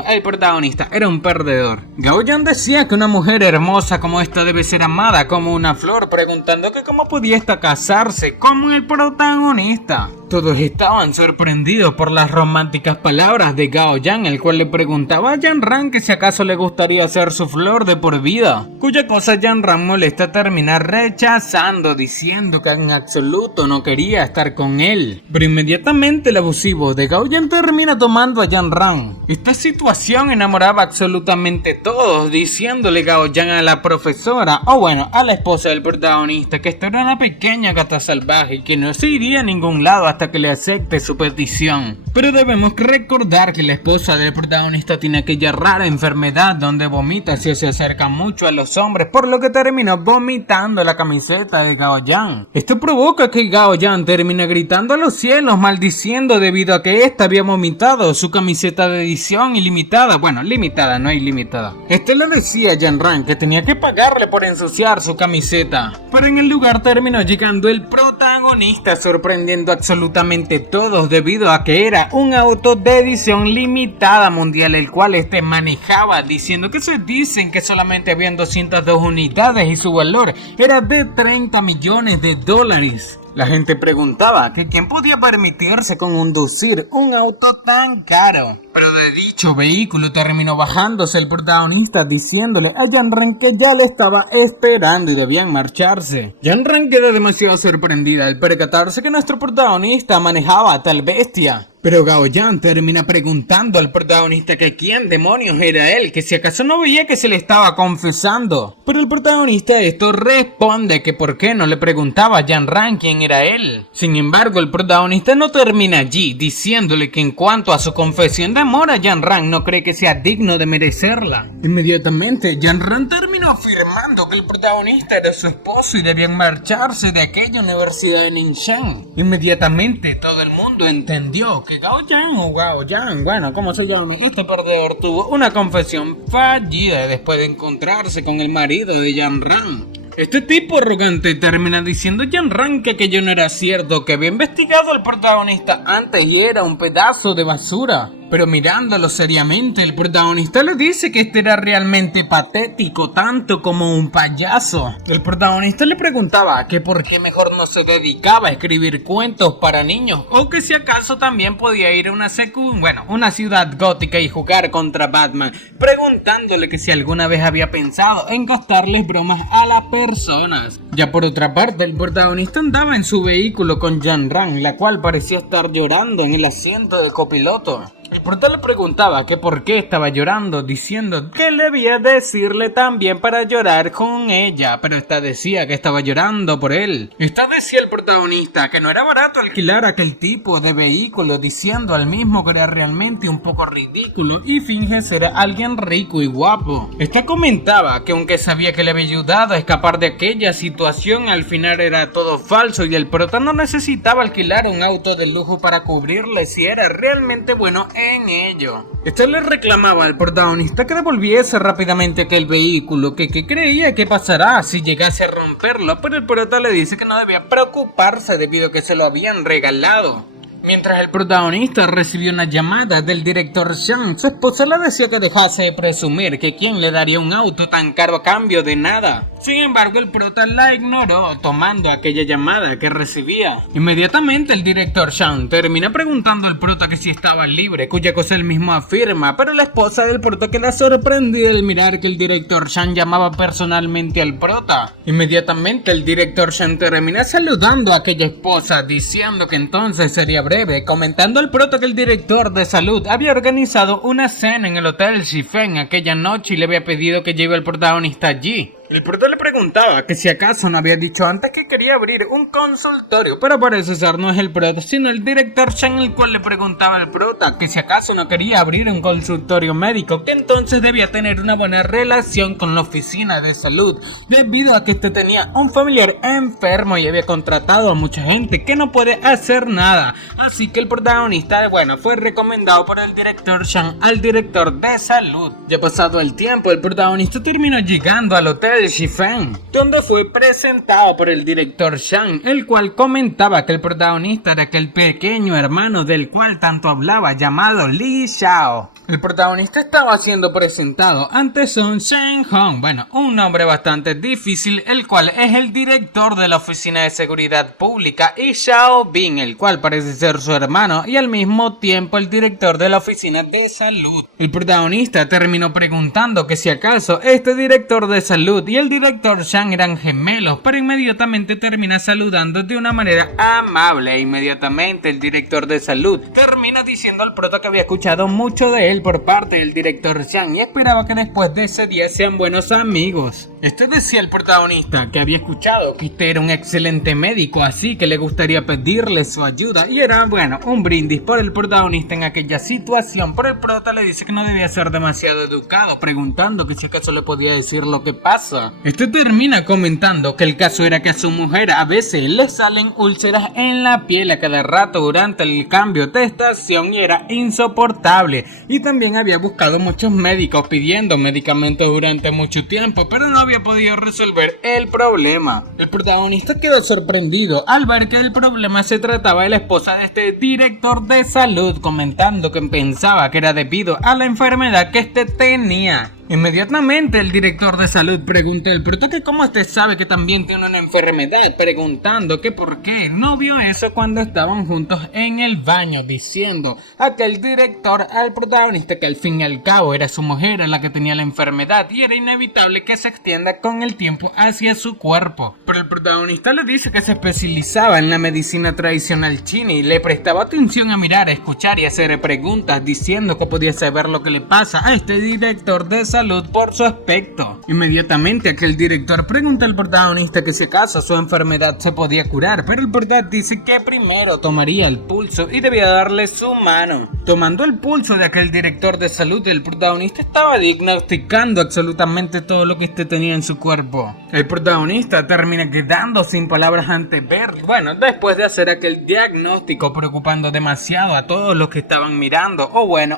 el protagonista era un perdedor? Gao Yan decía que una mujer hermosa como esta debe ser amada como una flor, preguntando que cómo podía esta casarse como el protagonista. Todos estaban sorprendidos por las románticas palabras de Gao Yan, el cual le preguntaba a Yanran que si acaso le gustaría ser su flor de por vida, cuya cosa Yanran molesta termina rechazando, diciendo que en absoluto no quería estar con él. Pero inmediatamente el abusivo de Gao Yan termina tomando a Yanran. Esta situación enamoraba absolutamente a todos, diciéndole Gao Yan a la profesora, a la esposa del protagonista, que esto era una pequeña gata salvaje y que no se iría a ningún lado hasta que le acepte su petición. Pero debemos recordar que la esposa del protagonista tiene aquella rara enfermedad donde vomita si se acerca mucho a los hombres, por lo que terminó vomitando la camiseta de Gao Yan. Esto provoca que Gao Yan termine gritando a los cielos, maldiciendo debido a que ésta había vomitado su camiseta de edición ilimitada. Limitada, no ilimitada. Le decía a Yanran que tenía que pagarle por ensuciar su camiseta. Pero en el lugar terminó llegando el protagonista, sorprendiendo absolutamente todos debido a que era un auto de edición limitada mundial, el cual manejaba, diciendo que se dicen que solamente habían 202 unidades y su valor era de 30 millones de dólares. La gente preguntaba que quién podía permitirse conducir un auto tan caro. Pero de dicho vehículo terminó bajándose el protagonista, diciéndole a Yanran que ya le estaba esperando y debían marcharse. Yanran queda demasiado sorprendida al percatarse que nuestro protagonista manejaba a tal bestia. Pero Gao Yan termina preguntando al protagonista que quién demonios era él, que si acaso no veía que se le estaba confesando. Pero el protagonista de esto responde que por qué no le preguntaba a Yan Ran quién era él. Sin embargo, el protagonista no termina allí, diciéndole que en cuanto a su confesión de amor a Yan Ran no cree que sea digno de merecerla. Inmediatamente, Yan Ran terminó afirmando que el protagonista era su esposo y debían marcharse de aquella universidad de Ningxiang. Inmediatamente todo el mundo entendió que Gao Yan o Gao Yan, bueno, como se llama, este perdedor tuvo una confesión fallida después de encontrarse con el marido de Yan Ran. Este tipo arrogante termina diciendo a Yan Ran que aquello no era cierto, que había investigado al protagonista antes y era un pedazo de basura. Pero mirándolo seriamente, el protagonista le dice que este era realmente patético, tanto como un payaso. El protagonista le preguntaba que por qué mejor no se dedicaba a escribir cuentos para niños, o que si acaso también podía ir a una ciudad gótica y jugar contra Batman, preguntándole que si alguna vez había pensado en gastarles bromas a las personas. Ya por otra parte, el protagonista andaba en su vehículo con Yan Ran, la cual parecía estar llorando en el asiento de copiloto. El prota le preguntaba que por qué estaba llorando, diciendo que debía decirle también para llorar con ella, pero esta decía que estaba llorando por él. Esta decía el protagonista que no era barato alquilar aquel tipo de vehículo, diciendo al mismo que era realmente un poco ridículo y finge ser alguien rico y guapo. Esta comentaba que aunque sabía que le había ayudado a escapar de aquella situación, al final era todo falso y el prota no necesitaba alquilar un auto de lujo para cubrirle si era realmente bueno en ello. Esto le reclamaba al protagonista que devolviese rápidamente aquel vehículo, que creía que pasará si llegase a romperlo, pero el prota le dice que no debía preocuparse debido a que se lo habían regalado. Mientras el protagonista recibió una llamada del director Shang, su esposa le decía que dejase de presumir, que quién le daría un auto tan caro a cambio de nada. Sin embargo, el prota la ignoró, tomando aquella llamada que recibía. Inmediatamente el director Shang termina preguntando al prota que si estaba libre, cuya cosa él mismo afirma, pero la esposa del prota queda sorprendida al mirar que el director Shang llamaba personalmente al prota. Inmediatamente el director Shang termina saludando a aquella esposa, diciendo que entonces sería breve, comentando al prota que el director de salud había organizado una cena en el hotel Shifeng aquella noche y le había pedido que lleve al protagonista allí. El prota le preguntaba que si acaso no había dicho antes que quería abrir un consultorio, pero parece ser no es el prota, sino el director Shang, el cual le preguntaba al prota que si acaso no quería abrir un consultorio médico, que entonces debía tener una buena relación con la oficina de salud, debido a que este tenía un familiar enfermo y había contratado a mucha gente que no puede hacer nada. Así que el protagonista, fue recomendado por el director Shang al director de salud. Ya pasado el tiempo, el protagonista terminó llegando al hotel Shifeng, donde fue presentado por el director Shang, el cual comentaba que el protagonista era aquel pequeño hermano del cual tanto hablaba, llamado Li Xiao. El protagonista estaba siendo presentado ante Sun Shen-hong, un nombre bastante difícil, el cual es el director de la oficina de seguridad pública, y Xiao Bing, el cual parece ser su hermano y al mismo tiempo el director de la oficina de salud. El protagonista terminó preguntando que si acaso este director de salud y el director Shang eran gemelos, pero inmediatamente termina saludando de una manera amable. Inmediatamente el director de salud termina diciendo al prota que había escuchado mucho de él por parte del director Shang y esperaba que después de ese día sean buenos amigos. Este decía el protagonista que había escuchado que este era un excelente médico, así que le gustaría pedirle su ayuda y era un brindis por el protagonista en aquella situación, pero el prota le dice que no debía ser demasiado educado, preguntando que si acaso le podía decir lo que pasa. Este termina comentando que el caso era que a su mujer a veces le salen úlceras en la piel a cada rato durante el cambio de estación y era insoportable, y también había buscado muchos médicos pidiendo medicamentos durante mucho tiempo, pero no había podido resolver el problema. El protagonista quedó sorprendido al ver que el problema se trataba de la esposa de este director de salud, comentando que pensaba que era debido a la enfermedad que este tenía. Inmediatamente el director de salud preguntó al prota que cómo usted sabe que también tiene una enfermedad, preguntando que por qué no vio eso cuando estaban juntos en el baño, diciendo a que el director al protagonista que al fin y al cabo era su mujer a la que tenía la enfermedad y era inevitable que se extienda con el tiempo hacia su cuerpo. Pero el protagonista le dice que se especializaba en la medicina tradicional china y le prestaba atención a mirar, escuchar y hacer preguntas, diciendo que podía saber lo que le pasa a este director de salud por su aspecto. Inmediatamente aquel director pregunta al protagonista que si acaso su enfermedad se podía curar, pero el protagonista dice que primero tomaría el pulso y debía darle su mano. Tomando el pulso de aquel director de salud, el protagonista estaba diagnosticando absolutamente todo lo que este tenía en su cuerpo. El protagonista termina quedando sin palabras ante ver, después de hacer aquel diagnóstico, preocupando demasiado a todos los que estaban mirando,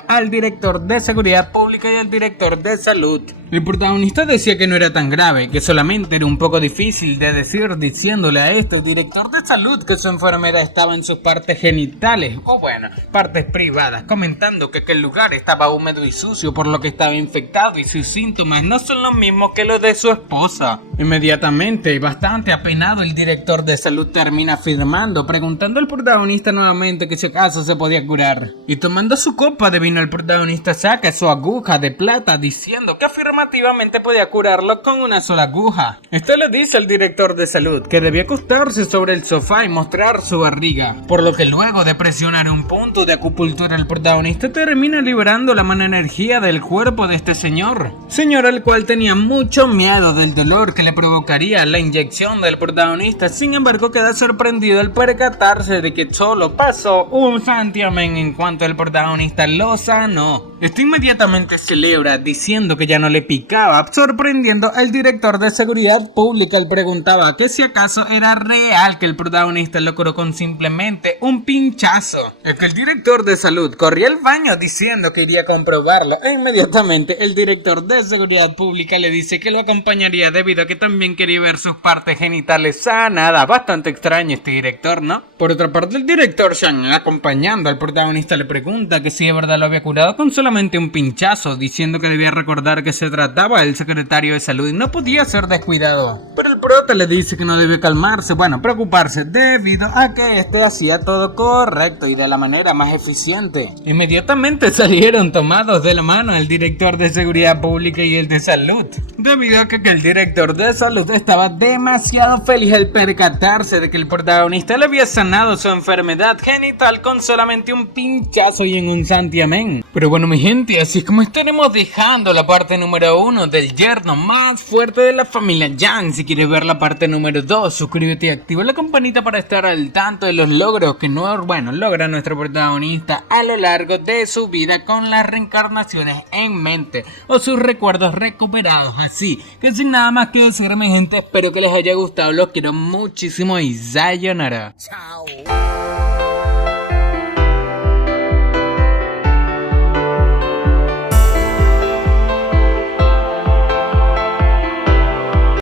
al director de seguridad pública y al director de salud. El protagonista decía que no era tan grave, que solamente era un poco difícil de decir, diciéndole a este director de salud que su enfermedad estaba en sus partes genitales, partes privadas, comentando que aquel lugar estaba húmedo y sucio por lo que estaba infectado y sus síntomas no son los mismos que los de su esposa. Inmediatamente y bastante apenado, el director de salud termina afirmando, preguntando al protagonista nuevamente que si acaso se podía curar. Y tomando su copa de vino, el protagonista saca su aguja de plata, diciendo que afirmativamente podía curarlo con una sola aguja. Este le dice al director de salud que debía acostarse sobre el sofá y mostrar su barriga, por lo que luego de presionar un punto de acupuntura, el protagonista termina liberando la mala energía del cuerpo de este señor al cual tenía mucho miedo del dolor que le provocaría la inyección del protagonista. Sin embargo, queda sorprendido al percatarse de que solo pasó un santiamén en cuanto el protagonista lo sanó. Este inmediatamente celebra, diciendo que ya no le picaba, sorprendiendo al director de seguridad pública. Él preguntaba que si acaso era real que el protagonista lo curó con simplemente un pinchazo. Es que el director de salud corría al baño diciendo que iría a comprobarlo, e inmediatamente el director de seguridad pública le dice que lo acompañaría debido a que también quería ver sus partes genitales sanadas. Bastante extraño este director, ¿no? Por otra parte, el director Shang, acompañando al protagonista, le pregunta que si de verdad lo había curado con solamente un pinchazo, diciendo que debía recordar que se trataba del secretario de salud y no podía ser descuidado. Pero el prota le dice que no debe calmarse, preocuparse, debido a que este hacía todo correcto y de la manera más eficiente. Inmediatamente salieron tomados de la mano el director de seguridad pública y el de salud, debido a que el director de salud estaba demasiado feliz al percatarse de que el protagonista le había sanado su enfermedad genital con solamente un pinchazo y en un santiamén. Pero mi gente, así es como estaremos dejando la parte número 1 del yerno más fuerte de la familia Yang. Si quieres ver la parte número 2, suscríbete y activa la campanita para estar al tanto de los logros que logra nuestro protagonista a lo largo de su vida con las reencarnaciones en mente o sus recuerdos recuperados. Así que sin nada más que decir, mi gente, espero que les haya gustado, los quiero muchísimo y sayonara. Chao.